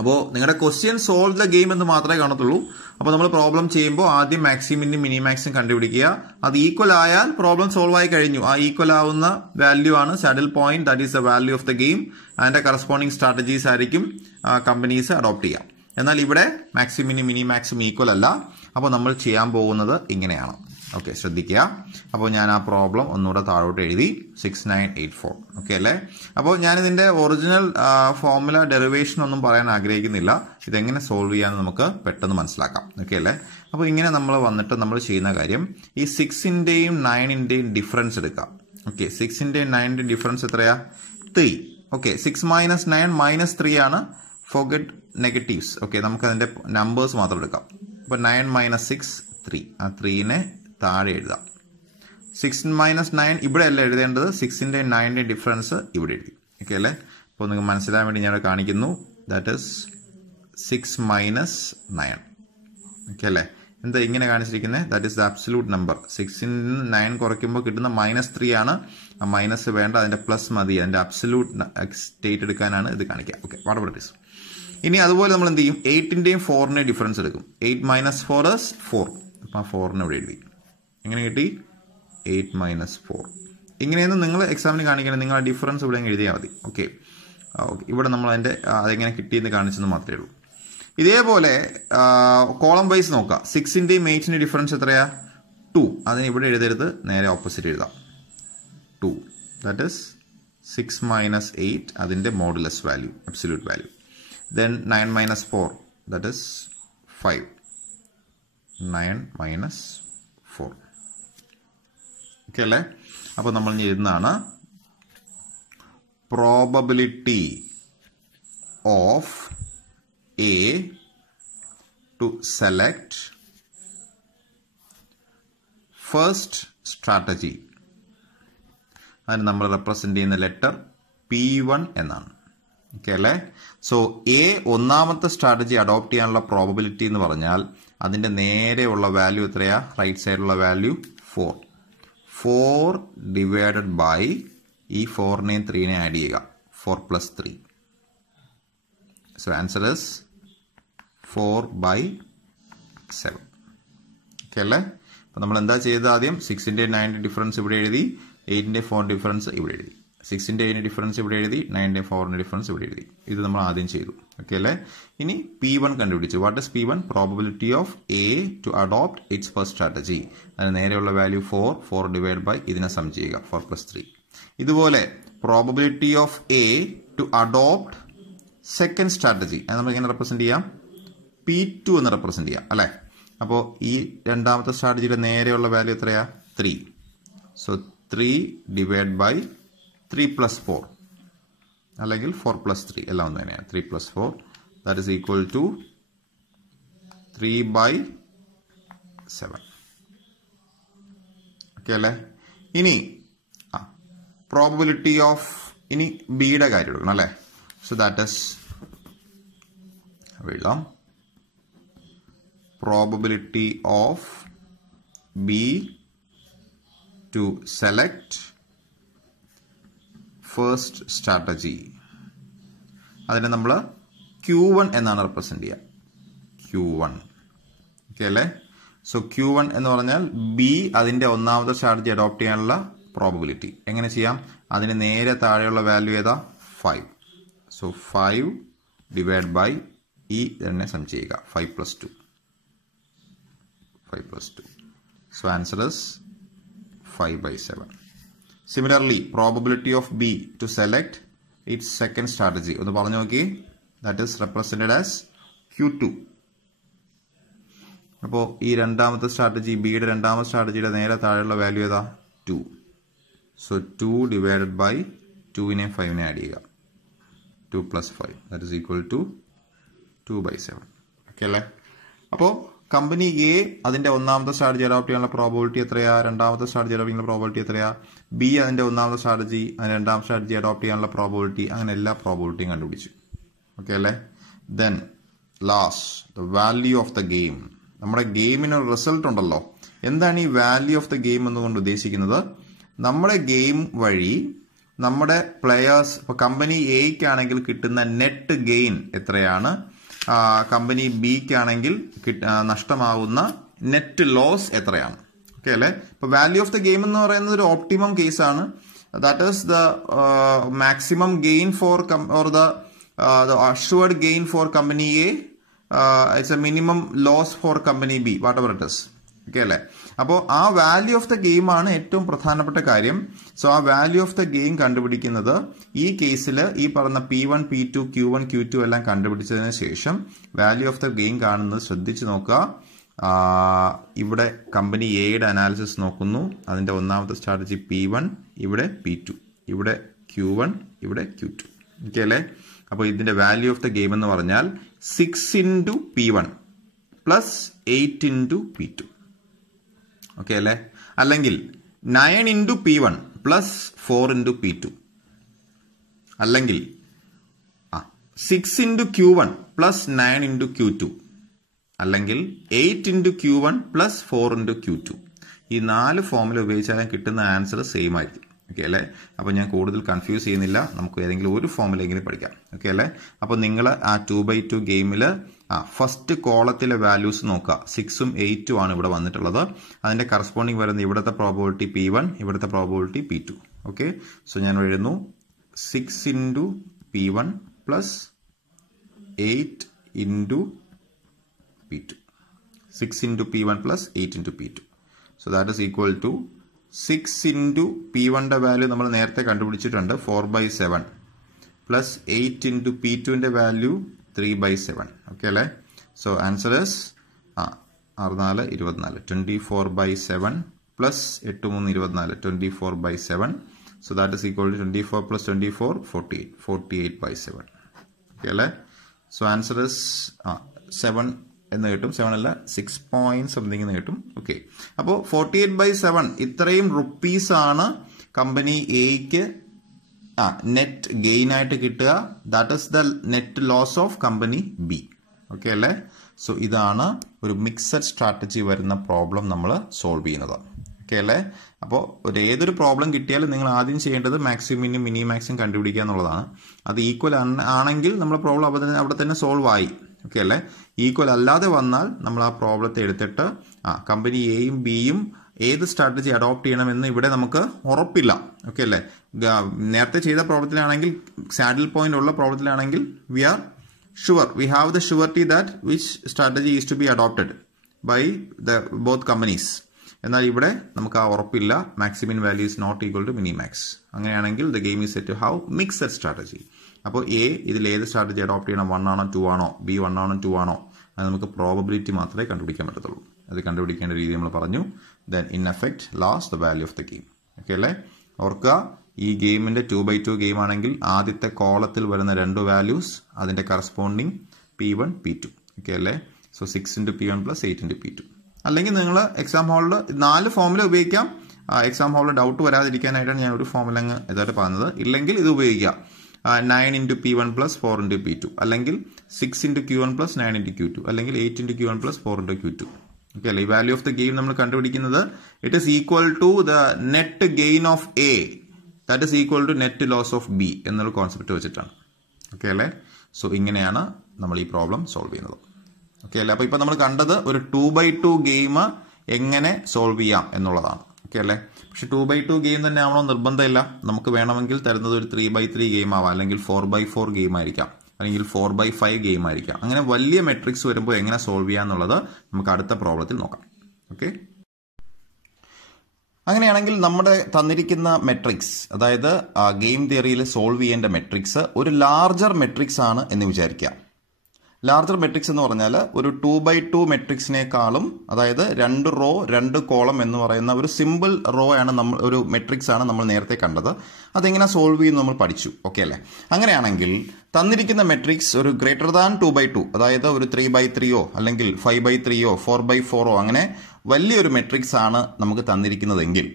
അപ്പോൾ നിങ്ങളുടെ ക്വസ്റ്റ്യൻ സോൾവ് ദ ഗെയിം എന്ന് മാത്രമേ കാണത്തുള്ളൂ. അപ്പോൾ നമ്മൾ പ്രോബ്ലം ചെയ്യുമ്പോൾ ആദ്യം മാക്സിമിനും മിനിമാക്സും കണ്ടുപിടിക്കുക. അത് ഈക്വൽ ആയാൽ പ്രോബ്ലം സോൾവ് ആയി കഴിഞ്ഞു. ആ ഈക്വൽ ആവുന്ന വാല്യൂ ആണ് saddle point, that is the value of the game. അതിന്റെ കറസ്പോണ്ടിങ് സ്ട്രാറ്റജീസ് ആയിരിക്കും കമ്പനീസ് അഡോപ്റ്റ് ചെയ്യാം. എന്നാൽ ഇവിടെ മാക്സിമിനും മിനിമാക്സും ഈക്വൽ അല്ല. അപ്പോൾ നമ്മൾ ചെയ്യാൻ പോകുന്നത് ഇങ്ങനെയാണ്. ഓക്കെ, ശ്രദ്ധിക്കുക. അപ്പോൾ ഞാൻ ആ പ്രോബ്ലം ഒന്നുകൂടെ താഴോട്ട് എഴുതി 6984. ഓക്കെ അല്ലേ. അപ്പോൾ ഞാനിതിന്റെ ഒറിജിനൽ ഫോർമുല ഡെറിവേഷൻ ഒന്നും പറയാൻ ആഗ്രഹിക്കുന്നില്ല. ഇതെങ്ങനെ സോൾവ് ചെയ്യാന്ന് നമുക്ക് പെട്ടെന്ന് മനസ്സിലാക്കാം. ഓക്കെ അല്ലേ. അപ്പോൾ ഇങ്ങനെ നമ്മൾ വന്നിട്ട് നമ്മൾ ചെയ്യുന്ന കാര്യം, ഈ 6ന്റെയും 9ന്റെയും ഡിഫറൻസ് എടുക്കാം. ഓക്കെ, 6ന്റെയും 9ന്റെയും ഡിഫറൻസ് എത്രയാ? 3. ഓക്കെ, 6 - 9 - 3 ആണ്. Forget negatives. ഓക്കെ, നമുക്ക് അതിന്റെ നമ്പേഴ്സ് മാത്രം എടുക്കാം. അപ്പൊ 9 - 6 3. ആ 3നെ താഴെ എഴുതാം. 6 - 9 ഇവിടെ അല്ല എഴുതേണ്ടത്, 6ന്റെയും 9ന്റെയും ഡിഫറൻസ് ഇവിടെ എഴുതി. ഓക്കെ അല്ലേ. അപ്പോൾ നിങ്ങൾക്ക് മനസ്സിലാൻ വേണ്ടി ഞാൻ കാണിക്കുന്നു. That is 6 - 9. ഓക്കെ അല്ലേ. എന്താ ഇങ്ങനെ കാണിച്ചിരിക്കുന്നത്? That is the absolute number. 6ൽ നിന്ന് 9 കുറയ്ക്കുമ്പോൾ കിട്ടുന്ന -3 ആണ്. ആ മൈനസ് വേണ്ട, അതിന്റെ പ്ലസ് മതി. അതിന്റെ അബ്സല്യൂട്ട് സ്റ്റേറ്റ് എടുക്കാനാണ് ഇത് കാണിക്കുക. Okay, what ever it is. ഇനി അതുപോലെ നമ്മൾ എന്ത് ചെയ്യും? 8ന്റെയും 4ന്റെയും ഡിഫറൻസ് എടുക്കും. 8 - 4 is 4. അപ്പൊ ആ 4നെ ഇവിടെ എഴുതി. എങ്ങനെ കിട്ടി? 8 - 4. ഇങ്ങനെയൊന്നും നിങ്ങൾ എക്സാമിന് കാണിക്കണം. നിങ്ങൾ ആ ഡിഫറൻസ് ഇവിടെ എഴുതിയാൽ മതി. ഓക്കെ, ഇവിടെ നമ്മൾ അതിന്റെ അതെങ്ങനെ കിട്ടിയെന്ന് കാണിച്ചെന്ന് മാത്രമേ ഉള്ളൂ. ഇതേപോലെ കോളം വൈസ് നോക്കാം. 6ന്റെയും 8ന്റെയും ഡിഫറൻസ് എത്രയാ? 2. അതിന് ഇവിടെ എഴുതരുത്, നേരെ ഓപ്പോസിറ്റ് എഴുതാം. 2. ദാറ്റ് ഇസ് 6 - 8, അതിന്റെ modulus value, absolute value. Then 9 - 4, that is 5. 9 - 4. Okay അല്ലേ. അപ്പോൾ നമ്മൾ എഴുതുന്നതാണ് probability of A to select first strategy. അതിന് നമ്മൾ റെപ്രസെന്റ് ചെയ്യുന്ന ലെറ്റർ P1 എന്നാണ്. ഓക്കെ അല്ലേ. സോ എ ഒന്നാമത്തെ സ്ട്രാറ്റജി അഡോപ്റ്റ് ചെയ്യാനുള്ള പ്രോബബിലിറ്റി എന്ന് പറഞ്ഞാൽ അതിന്റെ നേരെയുള്ള വാല്യൂ എത്രയാ? റൈറ്റ് സൈഡിലുള്ള വാല്യൂ 4. 4 ഡിവൈഡഡ് ബൈ ഈ 4നെയും 3നെയും ആഡ് ചെയ്യുക. 4 + 3. So answer is 4/7. ഓക്കെ അല്ലേ. അപ്പൊ നമ്മൾ എന്താ ചെയ്തത്? ആദ്യം 6ന്റെയും 9ന്റെയും ഡിഫറൻസ് ഇവിടെ എഴുതി, 8ന്റെയും 4ന്റെയും ഡിഫറൻസ് ഇവിടെ എഴുതി, 6ന്റെയും 8ന്റെയും ഡിഫറൻസ് ഇവിടെ എഴുതി, 9ന്റെയും 4ന്റെയും ഡിഫറൻസ് ഇവിടെ എഴുതി. ഇത് നമ്മൾ ആദ്യം ചെയ്തു. ഓക്കെ അല്ലേ. ഇനി P1 കണ്ടുപിടിച്ചു. What is P1? Probability of A to adopt its first strategy. അതിന് നേരെയുള്ള വാല്യൂ 4. 4 ഡിവൈഡ് ബൈ ഇതിനെ സം ചെയ്യുക, 4 + 3. ഇതുപോലെ probability of A to adopt second strategy, അത് നമ്മൾ എങ്ങനെ റെപ്രസെന്റ് ചെയ്യാം? P2 എന്ന് റെപ്രസെന്റ് ചെയ്യാം അല്ലെ. അപ്പോൾ ഈ രണ്ടാമത്തെ സ്ട്രാറ്റജിയുടെ നേരെയുള്ള വാല്യൂ എത്രയാ? 3. സോ 3 ഡിവൈഡ് ബൈ 3 + 4 അല്ലെങ്കിൽ 4 + 3 എല്ലാം ഒന്ന് തന്നെയാണ്. 3 + 4 that is equal to 3/7. Okay അല്ലേ. ഇനി പ്രോബബിലിറ്റി ഓഫ് ഇനി ബിയുടെ കാര്യം എടുക്കണം അല്ലേ. സോ ദാറ്റ് ഈസ് എഴുതാം probability of B to select first strategy. അതിനെ നമ്മൾ Q1 എന്നാണ് റെപ്രസെന്റ് ചെയ്യുക. Q1. ഓക്കെ അല്ലേ. സോ Q1 എന്ന് പറഞ്ഞാൽ ബി അതിന്റെ ഒന്നാമത്തെ സ്ട്രാറ്റജി അഡോപ്റ്റ് ചെയ്യാനുള്ള പ്രോബബിലിറ്റി. എങ്ങനെ ചെയ്യാം? അതിന് നേരെ താഴെയുള്ള വാല്യൂ ഏതാ? 5. സോ 5 ഡിവൈഡ് ബൈ ഈ തന്നെ സം ചെയ്യുക 5 plus 2. So answer is 5/7. Similarly, probability of B to select its second strategy. ഒന്ന് പറഞ്ഞു നോക്കി. That is represented as Q2. അപ്പോൾ ഈ രണ്ടാമത്തെ സ്ട്രാറ്റജി ബിയുടെ രണ്ടാമത്തെ സ്ട്രാറ്റജിയുടെ നേരെ താഴെയുള്ള വാല്യൂ ഏതാ 2. സോ 2 ഡിവൈഡഡ് ബൈ 2നെ 5നെ ആഡ് ചെയ്യുക 2 plus 5 that is equal to 2/7. Okay അല്ലേ? അപ്പോൾ കമ്പനി എ അതിന്റെ ഒന്നാമത്തെ സ്ട്രാറ്റജി അഡോപ്റ്റ് ചെയ്യാനുള്ള പ്രോബിലിറ്റി എത്രയാ, രണ്ടാമത്തെ സ്ട്രാറ്റജി അഡോപ്റ്റ് ചെയ്യാനുള്ള പ്രോബിലിറ്റി എത്രയാ, ബി അതിന്റെ ഒന്നാമത്തെ സ്ട്രാറ്റജി അതിന്റെ രണ്ടാമത്തെ സ്ട്രാറ്റജി അഡോപ്റ്റ് ചെയ്യാനുള്ള പ്രോബിലിറ്റി, അങ്ങനെ എല്ലാ പ്രോബിലിറ്റിയും കണ്ടുപിടിച്ചു. ഓക്കെ അല്ലേ? Then last the value of the game. നമ്മുടെ ഗെയിമിന് ഒരു റിസൾട്ട് ഉണ്ടല്ലോ. എന്താണ് ഈ വാല്യൂ ഓഫ് ദ ഗെയിം എന്നുകൊണ്ട് ഉദ്ദേശിക്കുന്നത്? നമ്മുടെ ഗെയിം വഴി നമ്മുടെ പ്ലെയേഴ്സ്, ഇപ്പൊ കമ്പനി എയ്ക്കാണെങ്കിൽ കിട്ടുന്ന നെറ്റ് ഗെയിൻ എത്രയാണ്, കമ്പനി ബിക്കാണെങ്കിൽ നഷ്ടമാവുന്ന നെറ്റ് ലോസ് എത്രയാണ്. ഓക്കെ അല്ലെ? ഇപ്പൊ വാല്യൂ ഓഫ് ദ ഗെയിം എന്ന് പറയുന്നത് ഒരു ഓപ്റ്റിമം കേസാണ്. That is the maximum gain for or the assured gain for company A. It's a minimum loss for company B, whatever it is. Okay അല്ലേ? അപ്പോൾ ആ വാല്യൂ ഓഫ് ദ ഗെയിം ആണ് ഏറ്റവും പ്രധാനപ്പെട്ട കാര്യം. സോ ആ വാല്യൂ ഓഫ് ദ ഗെയിം കണ്ടുപിടിക്കുന്നത് ഈ കേസിൽ ഈ പറഞ്ഞ P1, P2, Q1, Q2 എല്ലാം കണ്ടുപിടിച്ചതിന് ശേഷം വാല്യൂ ഓഫ് ദ ഗെയിം കാണുന്നത് ശ്രദ്ധിച്ചു നോക്കുക. ഇവിടെ കമ്പനി എയുടെ അനാലിസിസ് നോക്കുന്നു. അതിന്റെ ഒന്നാമത്തെ സ്ട്രാറ്റജി P1, ഇവിടെ P2, ഇവിടെ Q1, ഇവിടെ Q2. ഓക്കെ അല്ലേ? അപ്പോൾ ഇതിന്റെ വാല്യൂ ഓഫ് ദ ഗെയിം എന്ന് പറഞ്ഞാൽ 6 into P1 plus 8 into P2. Okay അല്ലേ? അല്ലെങ്കിൽ 9 into P1 plus 4 into P2. അല്ലെങ്കിൽ 6 into Q1 plus 9 into Q2. അല്ലെങ്കിൽ 8 into Q1 plus 4 into Q2. ഈ 4 ഫോമുല ഉപയോഗിച്ചാൽ കിട്ടുന്ന ആൻസർ സെയിം ആയിരിക്കും. ഓക്കെ അല്ലേ? അപ്പോൾ ഞാൻ കൂടുതൽ കൺഫ്യൂസ് ചെയ്യുന്നില്ല. നമുക്ക് ഏതെങ്കിലും ഒരു ഫോമിലെങ്കിലും പഠിക്കാം. ഓക്കെ അല്ലേ? അപ്പോൾ നിങ്ങൾ ആ 2/2 ഗെയിമിൽ ഫസ്റ്റ് കോളത്തിലെ വാല്യൂസ് നോക്കുക. 6ഉം 8ഉം ആണ് ഇവിടെ വന്നിട്ടുള്ളത്. അതിന്റെ കറസ്പോണ്ടിങ് വരുന്ന ഇവിടുത്തെ പ്രോബിലിറ്റി P1, ഇവിടുത്തെ പ്രോബിലിറ്റി P2. ഓക്കെ, സോ ഞാൻ എഴുതുന്നു 6 into P1 plus 8 into P2. 6 into P1 plus 8 into P2. So that is equal to 6 into P1 value നമ്മൾ നേരത്തെ കണ്ടുപിടിച്ചിട്ടുണ്ട് 4/7 plus 8 into P2 value 3/7. Okay അല്ലേ? So answer is 6 4 24 24/7 plus 8 3 24 24/7. So that is equal to 24 plus 24 48 48/7. Okay അല്ലേ? സോ ആൻസർ ഇസ് 7 എന്ന് കിട്ടും. 7 അല്ല 6 പോയിന്റ് സംതിങ് എന്ന് കിട്ടും. ഓക്കെ, അപ്പോൾ 48/7 ഇത്രയും റുപ്പീസ് ആണ് കമ്പനി എക്ക് നെറ്റ് ഗെയിൻ ആയിട്ട് കിട്ടുക. That is the net loss of company B. Okay അല്ലേ? സോ ഇതാണ് ഒരു മിക്സഡ് സ്ട്രാറ്റജി വരുന്ന പ്രോബ്ലം നമ്മൾ സോൾവ് ചെയ്യുന്നത്. ഓക്കെ അല്ലേ? അപ്പോൾ ഏതൊരു പ്രോബ്ലം കിട്ടിയാലും നിങ്ങൾ ആദ്യം ചെയ്യേണ്ടത് മാക്സിമം മിനി മാക്സിമം കണ്ടുപിടിക്കുക എന്നുള്ളതാണ്. അത് ഈക്വൽ ആണെങ്കിൽ നമ്മുടെ പ്രോബ്ലം അവിടെ തന്നെ സോൾവ് ആയി. ഓക്കെ അല്ലേ? ഈക്വൽ അല്ലാതെ വന്നാൽ നമ്മൾ ആ പ്രോബ്ലത്തെ എടുത്തിട്ട് കമ്പനി എയും ബിയും ഏത് സ്ട്രാറ്റജി അഡോപ്റ്റ് ചെയ്യണമെന്ന് ഇവിടെ നമുക്ക് ഉറപ്പില്ല. ഓക്കെ അല്ലേ? നേരത്തെ ചെയ്ത പ്രോബ്ലത്തിലാണെങ്കിൽ സാഡിൽ പോയിന്റ് ഉള്ള പ്രോബ്ലത്തിലാണെങ്കിൽ we are sure, we have the surety that which strategy is to be adopted by the both companies. എന്നാൽ ഇവിടെ നമുക്ക് ആ ഉറപ്പില്ല. Maximum value is not equal to minimax. അങ്ങനെയാണെങ്കിൽ the game is set to have mixed strategy. അപ്പോൾ എ ഇതിൽ ഏത് സ്ട്രാറ്റജി അഡോപ്റ്റ് ചെയ്യണം, 1 ആണോ 2 ആണോ, ബി 1 ആണോ 2 ആണോ, അത് നമുക്ക് പ്രോബബിലിറ്റി മാത്രമേ കണ്ടുപിടിക്കാൻ പറ്റത്തുള്ളൂ. അത് കണ്ടുപിടിക്കേണ്ട രീതി നമ്മൾ പറഞ്ഞു. Then in effect last the value of the game. Okay അല്ലേ? ഓർക്കുക, ഈ ഗെയിമിന്റെ 2/2 ഗെയിം ആണെങ്കിൽ ആദ്യത്തെ കോളത്തിൽ വരുന്ന 2 വാല്യൂസ് അതിന്റെ കറസ്പോണ്ടിങ് P1 P2. ഓക്കെ അല്ലേ? So 6 into P1 plus 8 into P2. അല്ലെങ്കിൽ നിങ്ങൾ എക്സാം ഹാളിൽ 4 ഫോമുല ഉപയോഗിക്കാം. എക്സാം ഹാളിൽ ഡൗട്ട് വരാതിരിക്കാനായിട്ടാണ് ഞാൻ ഒരു ഫോമുല ഇതായിട്ട് പറഞ്ഞത്. ഇല്ലെങ്കിൽ ഇത് ഉപയോഗിക്കാം. 9 into P1 plus 4 into P2. അല്ലെങ്കിൽ 6 into Q1 plus 9 into Q2. അല്ലെങ്കിൽ 8 into Q1 plus 4 into Q2. Okay അല്ലേ? ഈ വാല്യൂ ഓഫ് ദ ഗെയിം നമ്മൾ കണ്ടുപിടിക്കുന്നത് it is equal to the net gain of A that is equal to net loss of B എന്നുള്ള കോൺസെപ്റ്റ് വെച്ചിട്ടാണ്. ഓക്കെ അല്ലേ? സോ ഇങ്ങനെയാണ് നമ്മൾ ഈ പ്രോബ്ലം സോൾവ് ചെയ്യുന്നത്. ഓക്കെ അല്ലേ? അപ്പൊ ഇപ്പൊ നമ്മൾ കണ്ടത് ഒരു 2/2 ഗെയിം എങ്ങനെ സോൾവ് ചെയ്യാം എന്നുള്ളതാണ്. ഓക്കെ അല്ലേ? പക്ഷെ 2x2 ഗെയിം തന്നെ ആവണോ നിർബന്ധമില്ല. നമുക്ക് വേണമെങ്കിൽ തരുന്നത് ഒരു 3x3 ഗെയിം ആവാം, അല്ലെങ്കിൽ 4x4 ഗെയിം ആയിരിക്കാം, അല്ലെങ്കിൽ 4x5 ഗെയിം ആയിരിക്കാം. അങ്ങനെ വലിയ മെട്രിക്സ് വരുമ്പോൾ എങ്ങനെ സോൾവ് ചെയ്യാന്നുള്ളത് നമുക്ക് അടുത്ത പ്രോബ്ലത്തിൽ നോക്കാം. ഓക്കെ, അങ്ങനെയാണെങ്കിൽ നമ്മുടെ തന്നിരിക്കുന്ന മെട്രിക്സ്, അതായത് ഗെയിം തിയറിയിൽ സോൾവ് ചെയ്യേണ്ട മെട്രിക്സ് ഒരു ലാർജർ മെട്രിക്സ് ആണ് എന്ന് വിചാരിക്കാം. ലാർജർ മെട്രിക്സ് എന്ന് പറഞ്ഞാൽ ഒരു 2x2 മെട്രിക്സിനേക്കാളും, അതായത് 2 റോ 2 കോളം എന്ന് പറയുന്ന ഒരു സിമ്പിൾ റോ ആണ് ഒരു മെട്രിക്സ് ആണ് നമ്മൾ നേരത്തെ കണ്ടത്. അതെങ്ങനെ സോൾവ് ചെയ്യുന്നു നമ്മൾ പഠിച്ചു. ഓക്കെ അല്ലേ? അങ്ങനെയാണെങ്കിൽ തന്നിരിക്കുന്ന മെട്രിക്സ് ഒരു ഗ്രേറ്റർ ദാൻ 2x2, അതായത് ഒരു 3x3 അല്ലെങ്കിൽ 5x3 4x4 അങ്ങനെ വലിയൊരു മെട്രിക്സ് ആണ് നമുക്ക് തന്നിരിക്കുന്നതെങ്കിൽ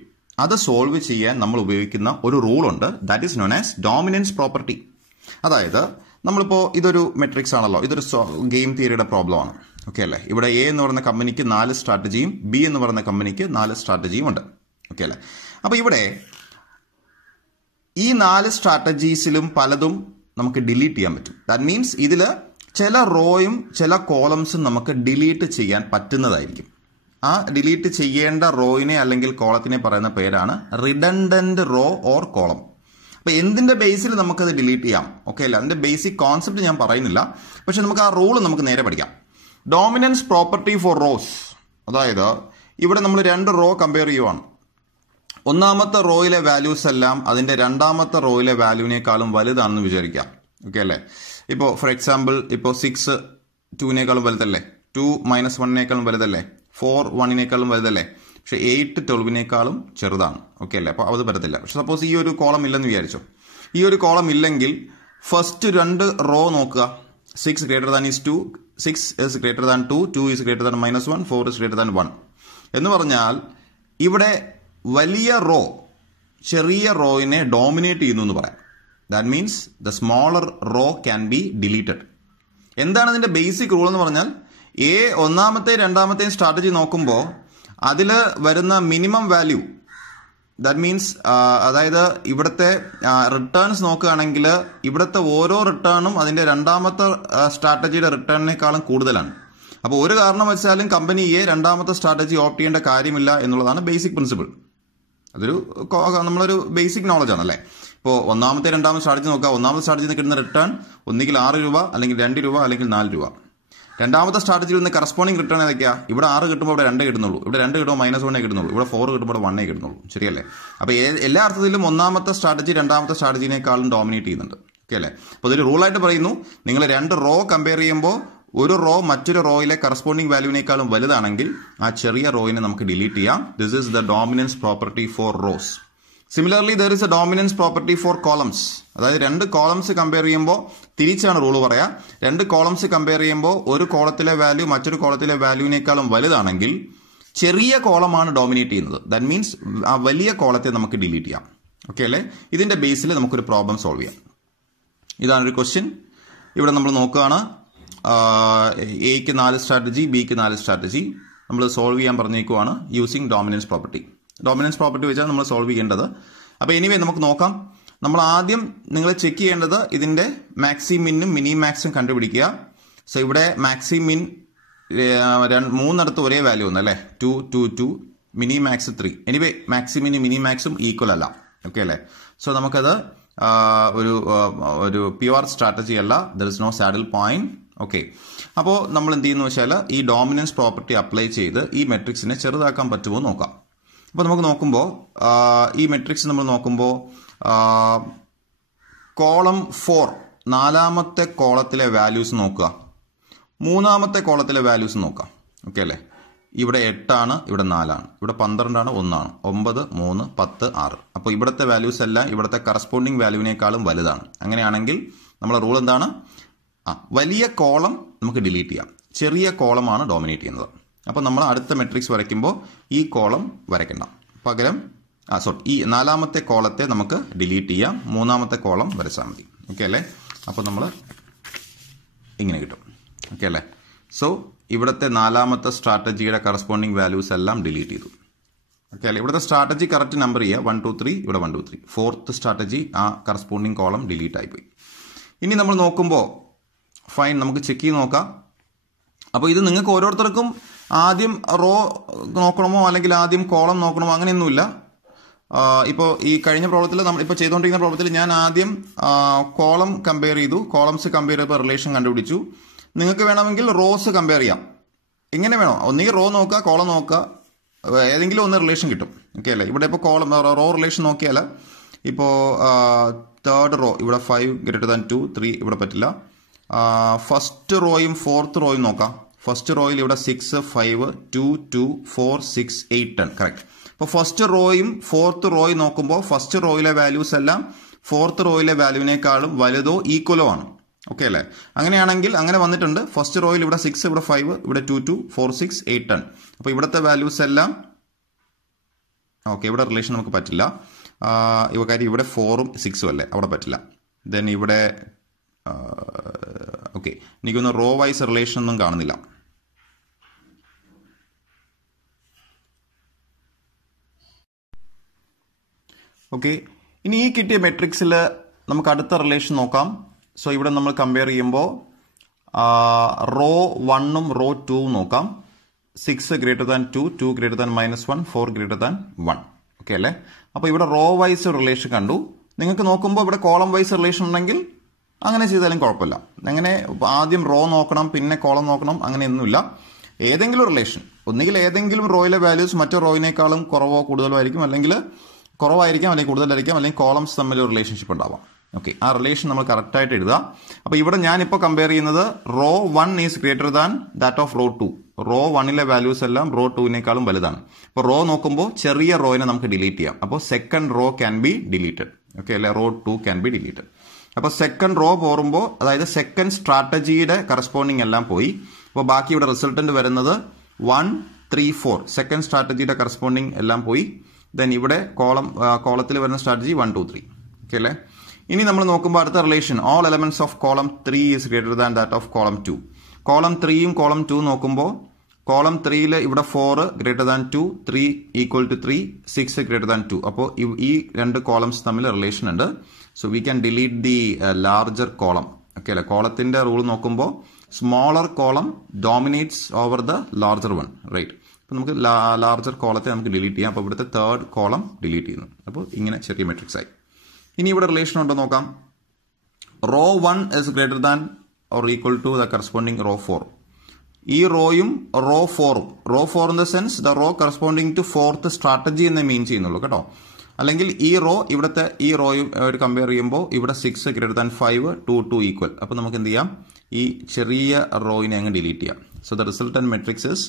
അത് സോൾവ് ചെയ്യാൻ നമ്മൾ ഉപയോഗിക്കുന്ന ഒരു റൂൾ ഉണ്ട്. That is known as dominance property. അതായത് നമ്മളിപ്പോൾ ഇതൊരു മെട്രിക്സ് ആണല്ലോ, ഇതൊരു ഗെയിം തിയറിയുടെ പ്രോബ്ലം ആണ്. ഓക്കെ അല്ലേ? ഇവിടെ എ എന്ന് പറയുന്ന കമ്പനിക്ക് 4 സ്ട്രാറ്റജിയും ബി എന്ന് പറയുന്ന കമ്പനിക്ക് 4 സ്ട്രാറ്റജിയും ഉണ്ട്. ഓക്കെ അല്ലേ? അപ്പോൾ ഇവിടെ ഈ 4 സ്ട്രാറ്റജീസിലും പലതും നമുക്ക് ഡിലീറ്റ് ചെയ്യാൻ പറ്റും. ദാറ്റ് മീൻസ് ഇതിൽ ചില റോയും ചില കോളംസും നമുക്ക് ഡിലീറ്റ് ചെയ്യാൻ പറ്റുന്നതായിരിക്കും. ആ ഡിലീറ്റ് ചെയ്യേണ്ട റോയിനെ അല്ലെങ്കിൽ കോളത്തിനെ പറയുന്ന പേരാണ് റിഡൻഡന്റ് റോ ഓർ കോളം. അപ്പൊ എന്തിന്റെ ബേസിൽ നമുക്കത് ഡിലീറ്റ് ചെയ്യാം? ഓക്കെ അല്ല, അതിന്റെ ബേസിക് കോൺസെപ്റ്റ് ഞാൻ പറയുന്നില്ല, പക്ഷെ നമുക്ക് ആ റൂൾ നമുക്ക് നേരെ പഠിക്കാം. ഡോമിനൻസ് പ്രോപ്പർട്ടി ഫോർ റോസ്, അതായത് ഇവിടെ നമ്മൾ 2 റോ കമ്പയർ ചെയ്യുവാണ്. ഒന്നാമത്തെ റോയിലെ വാല്യൂസ് എല്ലാം അതിന്റെ രണ്ടാമത്തെ റോയിലെ വാല്യൂവിനേക്കാളും വലുതാണെന്ന് വിചാരിക്കാം. ഓക്കെ അല്ലേ? ഇപ്പോൾ ഫോർ എക്സാമ്പിൾ, ഇപ്പോൾ 6 2നേക്കാളും വലുതല്ലേ, 2 - 1നേക്കാളും വലുതല്ലേ, 4 1നേക്കാളും വലുതല്ലേ, പക്ഷെ 8 12നേക്കാളും ചെറുതാണ്. ഓക്കെ അല്ലേ? അപ്പോൾ അത് പറ്റത്തില്ല. പക്ഷെ സപ്പോസ് ഈ ഒരു കോളം ഇല്ലെന്ന് വിചാരിച്ചോ. ഈ ഒരു കോളം ഇല്ലെങ്കിൽ ഫസ്റ്റ് 2 റോ നോക്കുക. 6 > 2, 6 is greater than 2, 2 is greater than -1, 4 is greater than 1 എന്ന് പറഞ്ഞാൽ ഇവിടെ വലിയ റോ ചെറിയ റോയിനെ ഡോമിനേറ്റ് ചെയ്യുന്നു എന്ന് പറയാം. That means the smaller row can be deleted. എന്താണ് ഇതിന്റെ ബേസിക് റൂൾ എന്ന് പറഞ്ഞാൽ, ഒന്നാമത്തെയും രണ്ടാമത്തെയും സ്ട്രാറ്റജി നോക്കുമ്പോൾ അതിൽ വരുന്ന മിനിമം വാല്യൂ, ദാറ്റ് മീൻസ് അതായത് ഇവിടുത്തെ റിട്ടേൺസ് നോക്കുകയാണെങ്കിൽ ഇവിടുത്തെ ഓരോ റിട്ടേണും അതിന്റെ രണ്ടാമത്തെ സ്ട്രാറ്റജിയുടെ റിട്ടേണിനേക്കാളും കൂടുതലാണ്. അപ്പോൾ ഒരു കാരണം വെച്ചാലും കമ്പനി രണ്ടാമത്തെ സ്ട്രാറ്റജി ഓപ്റ്റ് ചെയ്യേണ്ട കാര്യമില്ല എന്നുള്ളതാണ് ബേസിക് പ്രിൻസിപ്പിൾ. അതൊരു നമ്മളൊരു ബേസിക് നോളജ് ആണല്ലേ. ഇപ്പോൾ ഒന്നാമത്തെ രണ്ടാമത്തെ സ്ട്രാറ്റജി നോക്കുക. ഒന്നാമത്തെ സ്ട്രാറ്റജിയിൽ കിട്ടുന്ന റിട്ടേൺ ഒന്നുകിൽ 6 രൂപ, അല്ലെങ്കിൽ 2 രൂപ, അല്ലെങ്കിൽ 4 രൂപ. രണ്ടാമത്തെ സ്ട്രാറ്റജിയിൽ നിന്ന് കറസ്പോണ്ടിങ് റിട്ടേൺ ഏതൊക്കെയാണ്? ഇവിടെ 6 കിട്ടുമ്പോൾ ഇവിടെ 2 കിട്ടുന്നുള്ളൂ, ഇവിടെ 2 കിട്ടുമ്പോൾ -1 കിട്ടുന്നുള്ളൂ, ഇവിടെ 4 കിട്ടുമ്പോൾ 1 കിട്ടുന്നുള്ളൂ. ശരിയല്ലേ? അപ്പോൾ എല്ലാ അർത്ഥത്തിലും ഒന്നാമത്തെ സ്ട്രാറ്റജി രണ്ടാമത്തെ സ്ട്രാറ്റജിനേക്കാളും ഡോമിനേറ്റ് ചെയ്യുന്നുണ്ട്. ഓക്കെ അല്ലേ? അപ്പോൾ ഇതൊരു റൂളായിട്ട് പറയുന്നു, നിങ്ങൾ 2 റോ കമ്പയർ ചെയ്യുമ്പോൾ ഒരു റോ മറ്റൊരു റോയിലെ കറസ്പോണ്ടിങ് വാല്യൂവിനേക്കാളും വലുതാണെങ്കിൽ ആ ചെറിയ റോയിനെ നമുക്ക് ഡിലീറ്റ് ചെയ്യാം. This is the dominance property four rose. Similarly there is A dominance property four columns. അതായത് 2 കോളംസ് കമ്പയർ ചെയ്യുമ്പോൾ തിരിച്ചാണ് റൂൾ പറയാ. 2 കോളംസ് കമ്പയർ ചെയ്യുമ്പോൾ ഒരു കോളത്തിലെ വാല്യൂ മറ്റൊരു കോളത്തിലെ വാല്യൂവിനേക്കാളും വലുതാണെങ്കിൽ ചെറിയ കോളമാണ് ഡോമിനേറ്റ് ചെയ്യുന്നത്. ദാറ്റ് മീൻസ് ആ വലിയ കോളത്തെ നമുക്ക് ഡിലീറ്റ് ചെയ്യാം. ഓക്കെ അല്ലേ? ഇതിന്റെ ബേസിൽ നമുക്കൊരു പ്രോബ്ലം സോൾവ് ചെയ്യാം. ഇതാണൊരു ക്വസ്റ്റ്യൻ. ഇവിടെ നമ്മൾ നോക്കുകയാണ്, എക്ക് 4 സ്ട്രാറ്റജി, ബിക്ക് 4 സ്ട്രാറ്റജി. നമ്മൾ സോൾവ് ചെയ്യാൻ പറഞ്ഞേക്കുവാണ് using dominance property. Dominance property വെച്ചാണ് നമ്മൾ സോൾവ് ചെയ്യേണ്ടത്. അപ്പോൾ എനിവേ നമുക്ക് നോക്കാം. നമ്മൾ ആദ്യം നിങ്ങൾ ചെക്ക് ചെയ്യേണ്ടത് ഇതിന്റെ മാക്സിമിനും മിനി മാക്സും കണ്ടുപിടിക്കുക. സോ ഇവിടെ മാക്സിമിൻ 3 ഒരേ വാല്യൂ ഉണ്ട് അല്ലേ, 2 2 2, മിനി മാക്സ് 3. എനിവേ മാക്സിമിനും മിനി മാക്സും ഈക്വൽ അല്ല. ഓക്കെ അല്ലേ? സോ നമുക്കത് ഒരു പ്യുവർ സ്ട്രാറ്റജി അല്ല. There is no saddle point. Okay, അപ്പോൾ നമ്മൾ എന്ത് ചെയ്യുന്നു വെച്ചാൽ ഈ ഡോമിനൻസ് പ്രോപ്പർട്ടി അപ്ലൈ ചെയ്ത് ഈ മെട്രിക്സിനെ ചെറുതാക്കാൻ പറ്റുമോ നോക്കാം. അപ്പോൾ നമുക്ക് നോക്കുമ്പോൾ ഈ മെട്രിക്സ് നമ്മൾ നോക്കുമ്പോൾ കോളം 4 4ാമത്തെ കോളത്തിലെ വാല്യൂസ് നോക്കുക, 3ാമത്തെ കോളത്തിലെ വാല്യൂസ് നോക്കാം. ഓക്കെ അല്ലേ? ഇവിടെ 8 ആണ്, ഇവിടെ 4 ആണ്, ഇവിടെ 12 ആണ്, 1 ആണ്, 9 3 10 6. അപ്പോൾ ഇവിടുത്തെ വാല്യൂസ് എല്ലാം ഇവിടുത്തെ കറസ്പോണ്ടിങ് വാല്യൂവിനേക്കാളും വലുതാണ്. അങ്ങനെയാണെങ്കിൽ നമ്മളെ റൂൾ എന്താണ്? വലിയ കോളം നമുക്ക് ഡിലീറ്റ് ചെയ്യാം, ചെറിയ കോളമാണ് ഡോമിനേറ്റ് ചെയ്യുന്നത്. അപ്പോൾ നമ്മൾ അടുത്ത മെട്രിക്സ് വരയ്ക്കുമ്പോൾ ഈ കോളം വരയ്ക്കണ്ട, പകരം ഈ 4ാമത്തെ കോളത്തെ നമുക്ക് ഡിലീറ്റ് ചെയ്യാം, 3ാമത്തെ കോളം വരച്ചാൽ മതി. ഓക്കെ അല്ലേ? അപ്പോൾ നമ്മൾ ഇങ്ങനെ കിട്ടും. ഓക്കെ അല്ലേ? സോ ഇവിടുത്തെ 4ാമത്തെ സ്ട്രാറ്റജിയുടെ കറസ്പോണ്ടിങ് വാല്യൂസ് എല്ലാം ഡിലീറ്റ് ചെയ്തു. ഓക്കെ അല്ലേ? ഇവിടുത്തെ സ്ട്രാറ്റജി കറക്റ്റ് നമ്പർ ചെയ്യുക, 1 2 3, ഇവിടെ 1 2 3. 4th സ്ട്രാറ്റജി ആ കറസ്പോണ്ടിങ് കോളം ഡിലീറ്റ് ആയിപ്പോയി. ഇനി നമ്മൾ നോക്കുമ്പോൾ ഫൈൻ, നമുക്ക് ചെക്ക് ചെയ്ത് നോക്കാം. അപ്പോൾ ഇത് നിങ്ങൾക്ക് ഓരോരുത്തർക്കും ആദ്യം റോ നോക്കണമോ അല്ലെങ്കിൽ ആദ്യം കോളം നോക്കണമോ അങ്ങനെയൊന്നുമില്ല. ഇപ്പോൾ ഈ കഴിഞ്ഞ പ്രോബ്ലത്തിൽ നമ്മൾ ഇപ്പോൾ ചെയ്തുകൊണ്ടിരിക്കുന്ന പ്രോബ്ലത്തിൽ ഞാൻ ആദ്യം കോളം കമ്പയർ ചെയ്തു, കോളംസ് കമ്പയർ ചെയ്തപ്പോൾ റിലേഷൻ കണ്ടുപിടിച്ചു. നിങ്ങൾക്ക് വേണമെങ്കിൽ റോസ് കമ്പയർ ചെയ്യാം. ഇങ്ങനെ വേണോ, ഒന്നുകിൽ റോ നോക്കുക, കോളം നോക്കുക, ഏതെങ്കിലും ഒന്ന് റിലേഷൻ കിട്ടും. ഓക്കെ അല്ലേ? ഇവിടെ ഇപ്പോൾ കോളം റോ റിലേഷൻ നോക്കിയാൽ ഇപ്പോൾ തേർഡ് റോ ഇവിടെ 5 > 2 3 ഇവിടെ പറ്റില്ല. ഫസ്റ്റ് റോയും ഫോർത്ത് റോയും നോക്കാം. ഫസ്റ്റ് റോയിൽ ഇവിടെ 6 5 2 2 4 6 8 10 കറക്റ്റ്. അപ്പോൾ ഫസ്റ്റ് റോയും ഫോർത്ത് റോയും നോക്കുമ്പോൾ ഫസ്റ്റ് റോയിലെ വാല്യൂസ് എല്ലാം ഫോർത്ത് റോയിലെ വാല്യൂവിനേക്കാളും വലുതോ ഈക്വലോ ആണ്. ഓക്കെ അല്ലേ? അങ്ങനെയാണെങ്കിൽ അങ്ങനെ വന്നിട്ടുണ്ട്. ഫസ്റ്റ് റോയിൽ ഇവിടെ 6 ഇവിടെ 5 ഇവിടെ 2 2 4 6 8 10. അപ്പോൾ ഇവിടുത്തെ വാല്യൂസ് എല്ലാം ഓക്കെ. ഇവിടെ റിലേഷൻ നമുക്ക് പറ്റില്ല. കാര്യം ഇവിടെ 4ഉം 6ഉം അല്ലേ, അവിടെ പറ്റില്ല. ദെൻ ഇവിടെ ഓക്കെ, എനിക്കൊന്ന് റോ വൈസ് റിലേഷൻ ഒന്നും കാണുന്നില്ല. ഓക്കെ, ഇനി ഈ കിട്ടിയ മെട്രിക്സിൽ നമുക്ക് അടുത്ത റിലേഷൻ നോക്കാം. സോ ഇവിടെ നമ്മൾ കമ്പയർ ചെയ്യുമ്പോൾ റോ 1ഉം റോ 2ഉം നോക്കാം. 6 > 2 2 > -1 4 > 1. ഓക്കെ അല്ലേ? അപ്പോൾ ഇവിടെ റോ വൈസ് റിലേഷൻ കണ്ടു. നിങ്ങൾക്ക് നോക്കുമ്പോൾ ഇവിടെ കോളം വൈസ് റിലേഷൻ ഉണ്ടെങ്കിൽ അങ്ങനെ ചെയ്താലും കുഴപ്പമില്ല. അങ്ങനെ ആദ്യം റോ നോക്കണം പിന്നെ കോളം നോക്കണം അങ്ങനെയൊന്നുമില്ല. ഏതെങ്കിലും റിലേഷൻ, ഒന്നുകിൽ ഏതെങ്കിലും റോയിലെ വാല്യൂസ് മറ്റു റോയിനേക്കാളും കുറവോ കൂടുതലോ ആയിരിക്കും, അല്ലെങ്കിൽ കുറവായിരിക്കാം, അല്ലെങ്കിൽ കൂടുതലായിരിക്കാം, അല്ലെങ്കിൽ കോളംസ് തമ്മിൽ ഒരു റിലേഷൻഷിപ്പ് ഉണ്ടാവാം. ഓക്കെ, ആ റിലേഷൻ നമ്മൾ കറക്റ്റായിട്ട് എഴുതുക. അപ്പോൾ ഇവിടെ ഞാനിപ്പോൾ കമ്പയർ ചെയ്യുന്നത് row 1 is greater than that of row 2. Row 1ലെ വാല്യൂസ് എല്ലാം റോ 2വിനേക്കാളും വലുതാണ്. അപ്പോൾ റോ നോക്കുമ്പോൾ ചെറിയ റോയിനെ നമുക്ക് ഡിലീറ്റ് ചെയ്യാം. അപ്പോൾ second row can be deleted. Okay അല്ലെ? Row 2 can be deleted. അപ്പോൾ സെക്കൻഡ് റോ പോറുമ്പോൾ, അതായത് സെക്കൻഡ് സ്ട്രാറ്റജിയുടെ കറസ്പോണ്ടിങ് എല്ലാം പോയി. അപ്പോൾ ബാക്കി ഇവിടെ റിസൾട്ടന്റ് വരുന്നത് 1 3 4 സെക്കൻഡ് സ്ട്രാറ്റജിയുടെ കറസ്പോണ്ടിങ് എല്ലാം പോയി. ദെൻ ഇവിടെ കോളത്തിൽ വരുന്ന സ്ട്രാറ്റജി 1 2 3. ഓക്കെ അല്ലേ? ഇനി നമ്മൾ നോക്കുമ്പോൾ അടുത്ത relation all elements of column 3 is greater than that of column 2. Column 3യും കോളം 2 നോക്കുമ്പോൾ കോളം 3യിൽ ഇവിടെ 4 > 2 3 = 3 6 > 2. അപ്പോൾ ഈ രണ്ട് കോളംസ് തമ്മിൽ റിലേഷൻ ഉണ്ട്. So we can delete the larger column. Okay അല്ലേ? കോളത്തിന്റെ റൂൾ നോക്കുമ്പോൾ smaller column dominates over the larger one, right? അപ്പോൾ നമുക്ക് ലാർജർ കോളത്തെ നമുക്ക് ഡിലീറ്റ് ചെയ്യാം. അപ്പോൾ ഇവിടുത്തെ തേർഡ് കോളം ഡിലീറ്റ് ചെയ്യുന്നു. അപ്പോൾ ഇങ്ങനെ ചെറിയ മെട്രിക്സ് ആയി. ഇനി ഇവിടെ റിലേഷൻ ഉണ്ടോ നോക്കാം. Row 1 is greater than or equal to the corresponding row 4. ഈ റോയും റോ 4ഉം, row 4 in the sense the row corresponding to fourth strategy എന്ന് മീൻ ചെയ്യുന്നുള്ളൂ കേട്ടോ. അല്ലെങ്കിൽ ഈ റോ ഇവിടുത്തെ ഈ റോയും കമ്പയർ ചെയ്യുമ്പോൾ ഇവിടെ 6 > 5 2 2 ഈക്വൽ. അപ്പോൾ നമുക്ക് എന്ത് ചെയ്യാം, ഈ ചെറിയ റോയിനെ അങ്ങ് ഡിലീറ്റ് ചെയ്യാം. So the resultant matrix is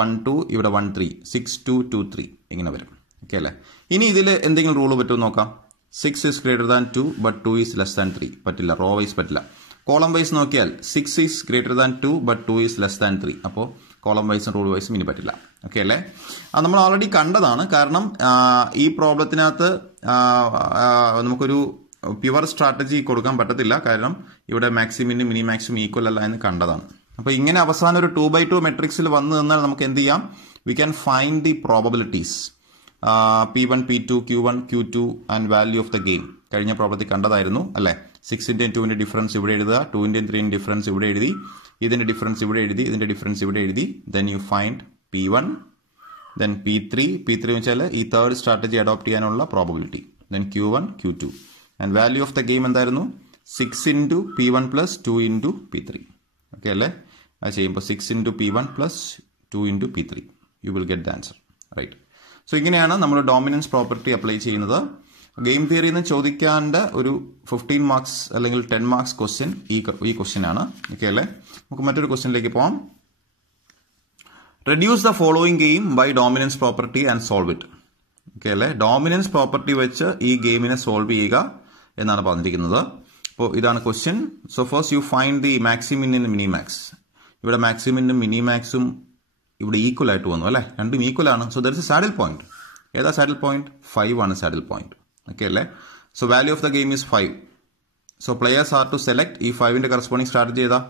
1 2 ഇവിടെ 1 3 6 2 2 3 ഇങ്ങനെ വരും. ഓക്കെ അല്ലേ? ഇനി ഇതിൽ എന്തെങ്കിലും റൂള് പറ്റുമോ നോക്കാം. 6 is greater than 2 but 2 is less than 3. പറ്റില്ല. റോ വൈസ് പറ്റില്ല. കോളം വൈസ് നോക്കിയാൽ 6 is greater than 2 but 2 is less than 3. അപ്പോൾ കോളം വൈസും റൂൾ വൈസും ഇനി പറ്റില്ല. ഓക്കെ അല്ലേ? അത് നമ്മൾ ഓൾറെഡി കണ്ടതാണ്. കാരണം ഈ പ്രോബ്ലത്തിനകത്ത് നമുക്കൊരു പ്യുവർ സ്ട്രാറ്റജി കൊടുക്കാൻ പറ്റത്തില്ല. കാരണം ഇവിടെ മാക്സിമിനും മിനി മാക്സിമം ഈക്വൽ അല്ല എന്ന് കണ്ടതാണ്. അപ്പോൾ ഇങ്ങനെ അവസാനം ഒരു 2x2 മെട്രിക്സിൽ വന്നു നിന്നാൽ നമുക്ക് എന്ത് ചെയ്യാം, we can find the probabilities. P1 P2 Q1 Q2 and value of the game കഴിഞ്ഞ പ്രോബ്ലത്തിൽ കണ്ടതായിരുന്നു അല്ലേ. 6ന്റെയും 2ന്റെയും ഡിഫറൻസ് ഇവിടെ എഴുതുക, 2ന്റെയും 3ന്റെയും ഡിഫറൻസ് ഇവിടെ എഴുതി, ഇതിന്റെ ഡിഫറൻസ് ഇവിടെ എഴുതി, ഇതിന്റെ ഡിഫറൻസ് ഇവിടെ എഴുതി. Then you find P1, then P3 എന്ന് വെച്ചാൽ ഈ തേർഡ് സ്ട്രാറ്റജി അഡോപ്റ്റ് ചെയ്യാനുള്ള probability. Then Q1 Q2 and value of the game എന്തായിരുന്നു, 6 × P1 + 2 × P3. ഓക്കെ അല്ലേ? അത് ചെയ്യുമ്പോൾ 6 × P1 + 2 × P3 you will get the answer, right? So ഇങ്ങനെയാണ് നമ്മൾ ഡോമിനൻസ് പ്രോപ്പർട്ടി അപ്ലൈ ചെയ്യുന്നത്. ഗെയിം തിയറിയിൽ നിന്ന് ചോദിക്കാണ്ട് ഒരു 15 മാർക്സ് അല്ലെങ്കിൽ 10 മാർക്സ് ക്വസ്റ്റ്യൻ ഈ ക്വസ്റ്റ്യൻ ആണ്. ഓക്കെ അല്ലേ? നമുക്ക് മറ്റൊരു ക്വസ്റ്റ്യനിലേക്ക് പോകാം. Reduce the following game by dominance property and solve it. Okay അല്ലേ? ഡോമിനൻസ് പ്രോപ്പർട്ടി വെച്ച് ഈ ഗെയിമിനെ സോൾവ് ചെയ്യുക എന്നാണ് പറഞ്ഞിരിക്കുന്നത്. അപ്പോൾ ഇതാണ് question. So first you find the maximin and minimax. ഇവിടെ മാക്സിമിനും മിനിമാക്സും ഇവിടെ ഈക്വൽ ആയിട്ട് വന്നു അല്ലേ, രണ്ടും ഈക്വൽ ആണ്. So there is a saddle point. ഏതാ സാഡിൽ പോയിന്റ്? 5 ആണ് സാഡിൽ പോയിന്റ്. ഓക്കെ അല്ലേ? So value of the game is 5. So players are to select ഈ 5ന്റെ കറസ്പോണ്ടിങ് സ്ട്രാറ്റജി ചെയ്താ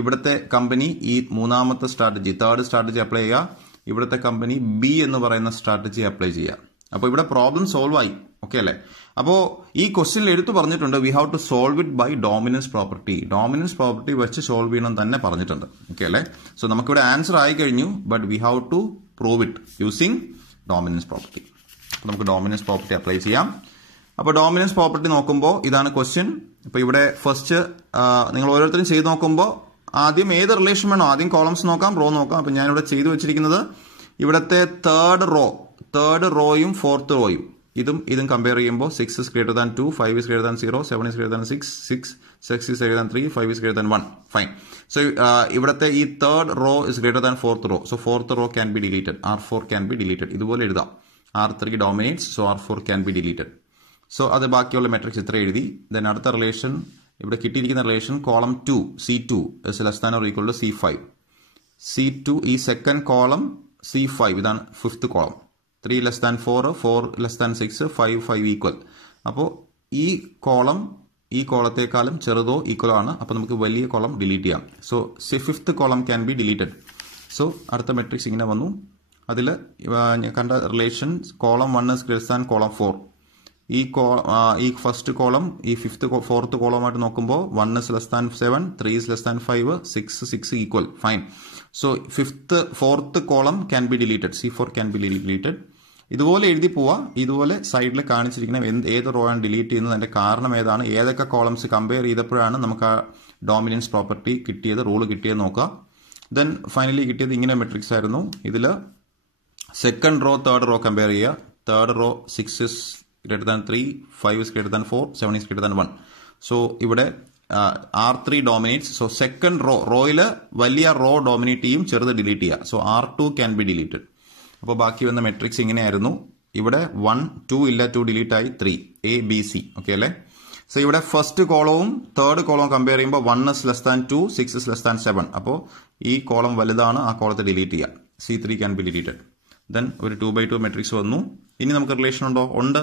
ഇവിടുത്തെ കമ്പനി ഈ മൂന്നാമത്തെ സ്ട്രാറ്റജി തേർഡ് സ്ട്രാറ്റജി അപ്ലൈ ചെയ്യുക. ഇവിടുത്തെ കമ്പനി ബി എന്ന് പറയുന്ന സ്ട്രാറ്റജി അപ്ലൈ ചെയ്യുക. അപ്പോൾ ഇവിടെ പ്രോബ്ലം സോൾവ് ആയി. ഓക്കെ അല്ലേ? അപ്പോൾ ഈ ക്വസ്റ്റ്യനിൽ എടുത്തു പറഞ്ഞിട്ടുണ്ട് we have to solve it by dominance property. Dominance property വെച്ച് സോൾവ് ചെയ്യണം തന്നെ പറഞ്ഞിട്ടുണ്ട്. ഓക്കെ അല്ലേ? സോ നമുക്കിവിടെ ആൻസർ ആയി കഴിഞ്ഞു, but we have to prove it using dominance property. അപ്പോൾ നമുക്ക് ഡോമിനൻസ് പ്രോപ്പർട്ടി അപ്ലൈ ചെയ്യാം. അപ്പോൾ ഡോമിനൻസ് പ്രോപ്പർട്ടി നോക്കുമ്പോൾ ഇതാണ് ക്വസ്റ്റ്യൻ. ഇപ്പോൾ ഇവിടെ ഫസ്റ്റ് നിങ്ങൾ ഓരോരുത്തരും ചെയ്ത് നോക്കുമ്പോൾ ആദ്യം ഏത് റിലേഷൻ വേണോ, ആദ്യം കോളംസ് നോക്കാം, റോ നോക്കാം. അപ്പോൾ ഞാനിവിടെ ചെയ്തു വെച്ചിരിക്കുന്നത് ഇവിടുത്തെ തേർഡ് റോയും ഫോർത്ത് റോയും ഇതും കമ്പയർ ചെയ്യുമ്പോൾ 6 is greater than 2, 5 is greater than 0, 7 is greater than 6, 6 is greater than 3, 5 is greater than 1. Fine. So ഇവിടുത്തെ ഈ third row is greater than fourth row. So fourth row can be deleted. R4 can be deleted. ഇതുപോലെ എഴുതാം. R3 dominates, so R4 can be deleted. So അത് ബാക്കിയുള്ള മെട്രിക്സ് ഇത്ര എഴുതി. ദെൻ അടുത്ത റിലേഷൻ ഇവിടെ കിട്ടിയിരിക്കുന്ന relation column 2 C2 is less than or equal to C5. C2 ഈ സെക്കൻഡ് കോളം C5 ഇതാണ് fifth column. 3 less than 4, 4 less than 6, 5 equal. അപ്പോൾ ഈ കോളത്തെക്കാളും ചെറുതോ ഈക്വലോ ആണ്. അപ്പോൾ നമുക്ക് വലിയ കോളം ഡിലീറ്റ് ചെയ്യാം. So fifth column can be deleted. So അടുത്ത മെട്രിക്സ് ഇങ്ങനെ വന്നു. അതിൽ കണ്ട relation column 1 is greater than column 4. ഈ ഫസ്റ്റ് കോളം ഈ ഫോർത്ത് കോളമായിട്ട് നോക്കുമ്പോൾ 1 is less than 7, 3 is less than 5, 6 equal. Fine. So fourth column can be deleted. C4 can be deleted. ഇതുപോലെ എഴുതി പോവാ. ഇതുപോലെ സൈഡിൽ കാണിച്ചിരിക്കുന്ന ഏത് റോ ആണ് ഡിലീറ്റ് ചെയ്യുന്നത്, അതിന്റെ കാരണം ഏതാണ്, ഏതൊക്കെ കോളംസ് കമ്പയർ ചെയ്തപ്പോഴാണ് നമുക്ക് ആ ഡോമിനൻസ് പ്രോപ്പർട്ടി കിട്ടിയത്, റൂള് കിട്ടിയത് നോക്കുക. ദെൻ ഫൈനലി കിട്ടിയത് ഇങ്ങനെ മെട്രിക്സ് ആയിരുന്നു. ഇതിൽ second row third row compare ചെയ്യുക. Third row 6 is greater than 3, 5 is greater than 4, 7 is greater than 1. So ഇവിടെ R3 dominates. സോ സെക്കൻഡ് റോയിൽ വലിയ റോ ഡോമിനേറ്റ് ചെയ്യും, ചെറുത് ഡിലീറ്റ് ചെയ്യുക. So R2 can be deleted. അപ്പോൾ ബാക്കി വന്ന മെട്രിക്സ് ഇങ്ങനെയായിരുന്നു. ഇവിടെ 1, 2 ഇല്ല, 2 ഡിലീറ്റ് ആയി, 3 A B C. ഓക്കെ അല്ലേ? സോ ഇവിടെ ഫസ്റ്റ് കോളവും തേർഡ് കോളവും കമ്പയർ ചെയ്യുമ്പോൾ 1 is less than 2, 6 is less than 7. അപ്പോൾ ഈ കോളം വലുതാണ്, ആ കോളത്തെ ഡിലീറ്റ് ചെയ്യുക. C3 can be deleted. Then ഒരു 2x2 മെട്രിക്സ് വന്നു. ഇനി നമുക്ക് റിലേഷൻ ഉണ്ടോ? ഉണ്ട്.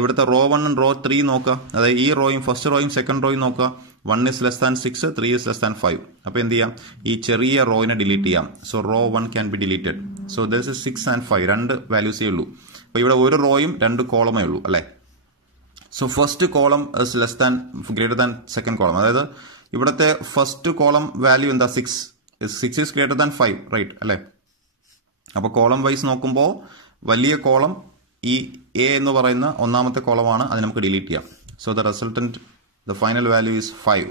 ഇവിടുത്തെ റോ 1 റോ 3 നോക്കുക. അതായത് ഈ റോയും ഫസ്റ്റ് റോയും സെക്കൻഡ് റോയും നോക്കുക. 1 is less than 6, 3 is less than 5. അപ്പോൾ എന്ത് ചെയ്യാം? ഈ ചെറിയ റോയിനെ ഡിലീറ്റ് ചെയ്യാം. So row 1 can be deleted. So this is 6 and 5 രണ്ട് വാല്യൂസേ ഉള്ളൂ. അപ്പോൾ ഇവിടെ ഒരു റോയും 2 കോളമേ ഉള്ളൂ അല്ലേ? So first column is less than greater than second column. അതായത് ഇവിടുത്തെ ഫസ്റ്റ് കോളം വാല്യൂ എന്താ? 6 is greater than 5, റൈറ്റ് അല്ലേ? അപ്പോൾ കോളം വൈസ് നോക്കുമ്പോൾ വലിയ കോളം ഈ എ എന്ന് പറയുന്ന ഒന്നാമത്തെ കോളമാണ്, അത് നമുക്ക് ഡിലീറ്റ് ചെയ്യാം. So the final value is 5.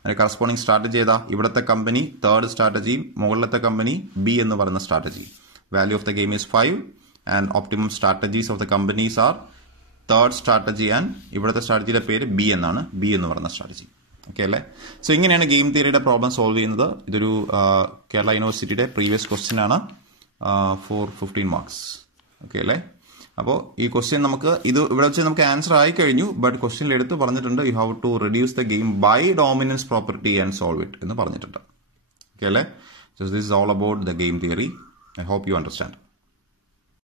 അതിന് കറസ്പോണ്ടിങ് സ്ട്രാറ്റജി ഏതാ? ഇവിടുത്തെ കമ്പനി തേർഡ് സ്ട്രാറ്റജിയും മുകളിലത്തെ കമ്പനി ബി എന്ന് പറയുന്ന strategy. Value of the game is 5 and optimum strategies of the companies R third strategy and ഇവിടുത്തെ സ്ട്രാറ്റജിയുടെ പേര് ബി എന്നാണ്, ബി എന്ന് പറയുന്ന സ്ട്രാറ്റജി. ഓക്കെ അല്ലേ? സോ ഇങ്ങനെയാണ് ഗെയിം തിയറിയുടെ പ്രോബ്ലം സോൾവ് ചെയ്യുന്നത്. ഇതൊരു കേരള യൂണിവേഴ്സിറ്റിയുടെ പ്രീവിയസ് ക്വസ്റ്റ്യൻ ആണ്, 15 marks. ഓക്കെ അല്ലേ? അപ്പോൾ ഈ ക്വസ്റ്റ്യൻ നമുക്ക് ഇവിടെ വെച്ച് നമുക്ക് ആൻസർ ആയി കഴിഞ്ഞു, ബട്ട് ക്വസ്റ്റ്യനിൽ എടുത്ത് പറഞ്ഞിട്ടുണ്ട് you have to reduce the game by dominance property and solve it എന്ന് പറഞ്ഞിട്ടുണ്ട്. ഓക്കെ അല്ലേ? So this is all about the game theory. I hope you understand.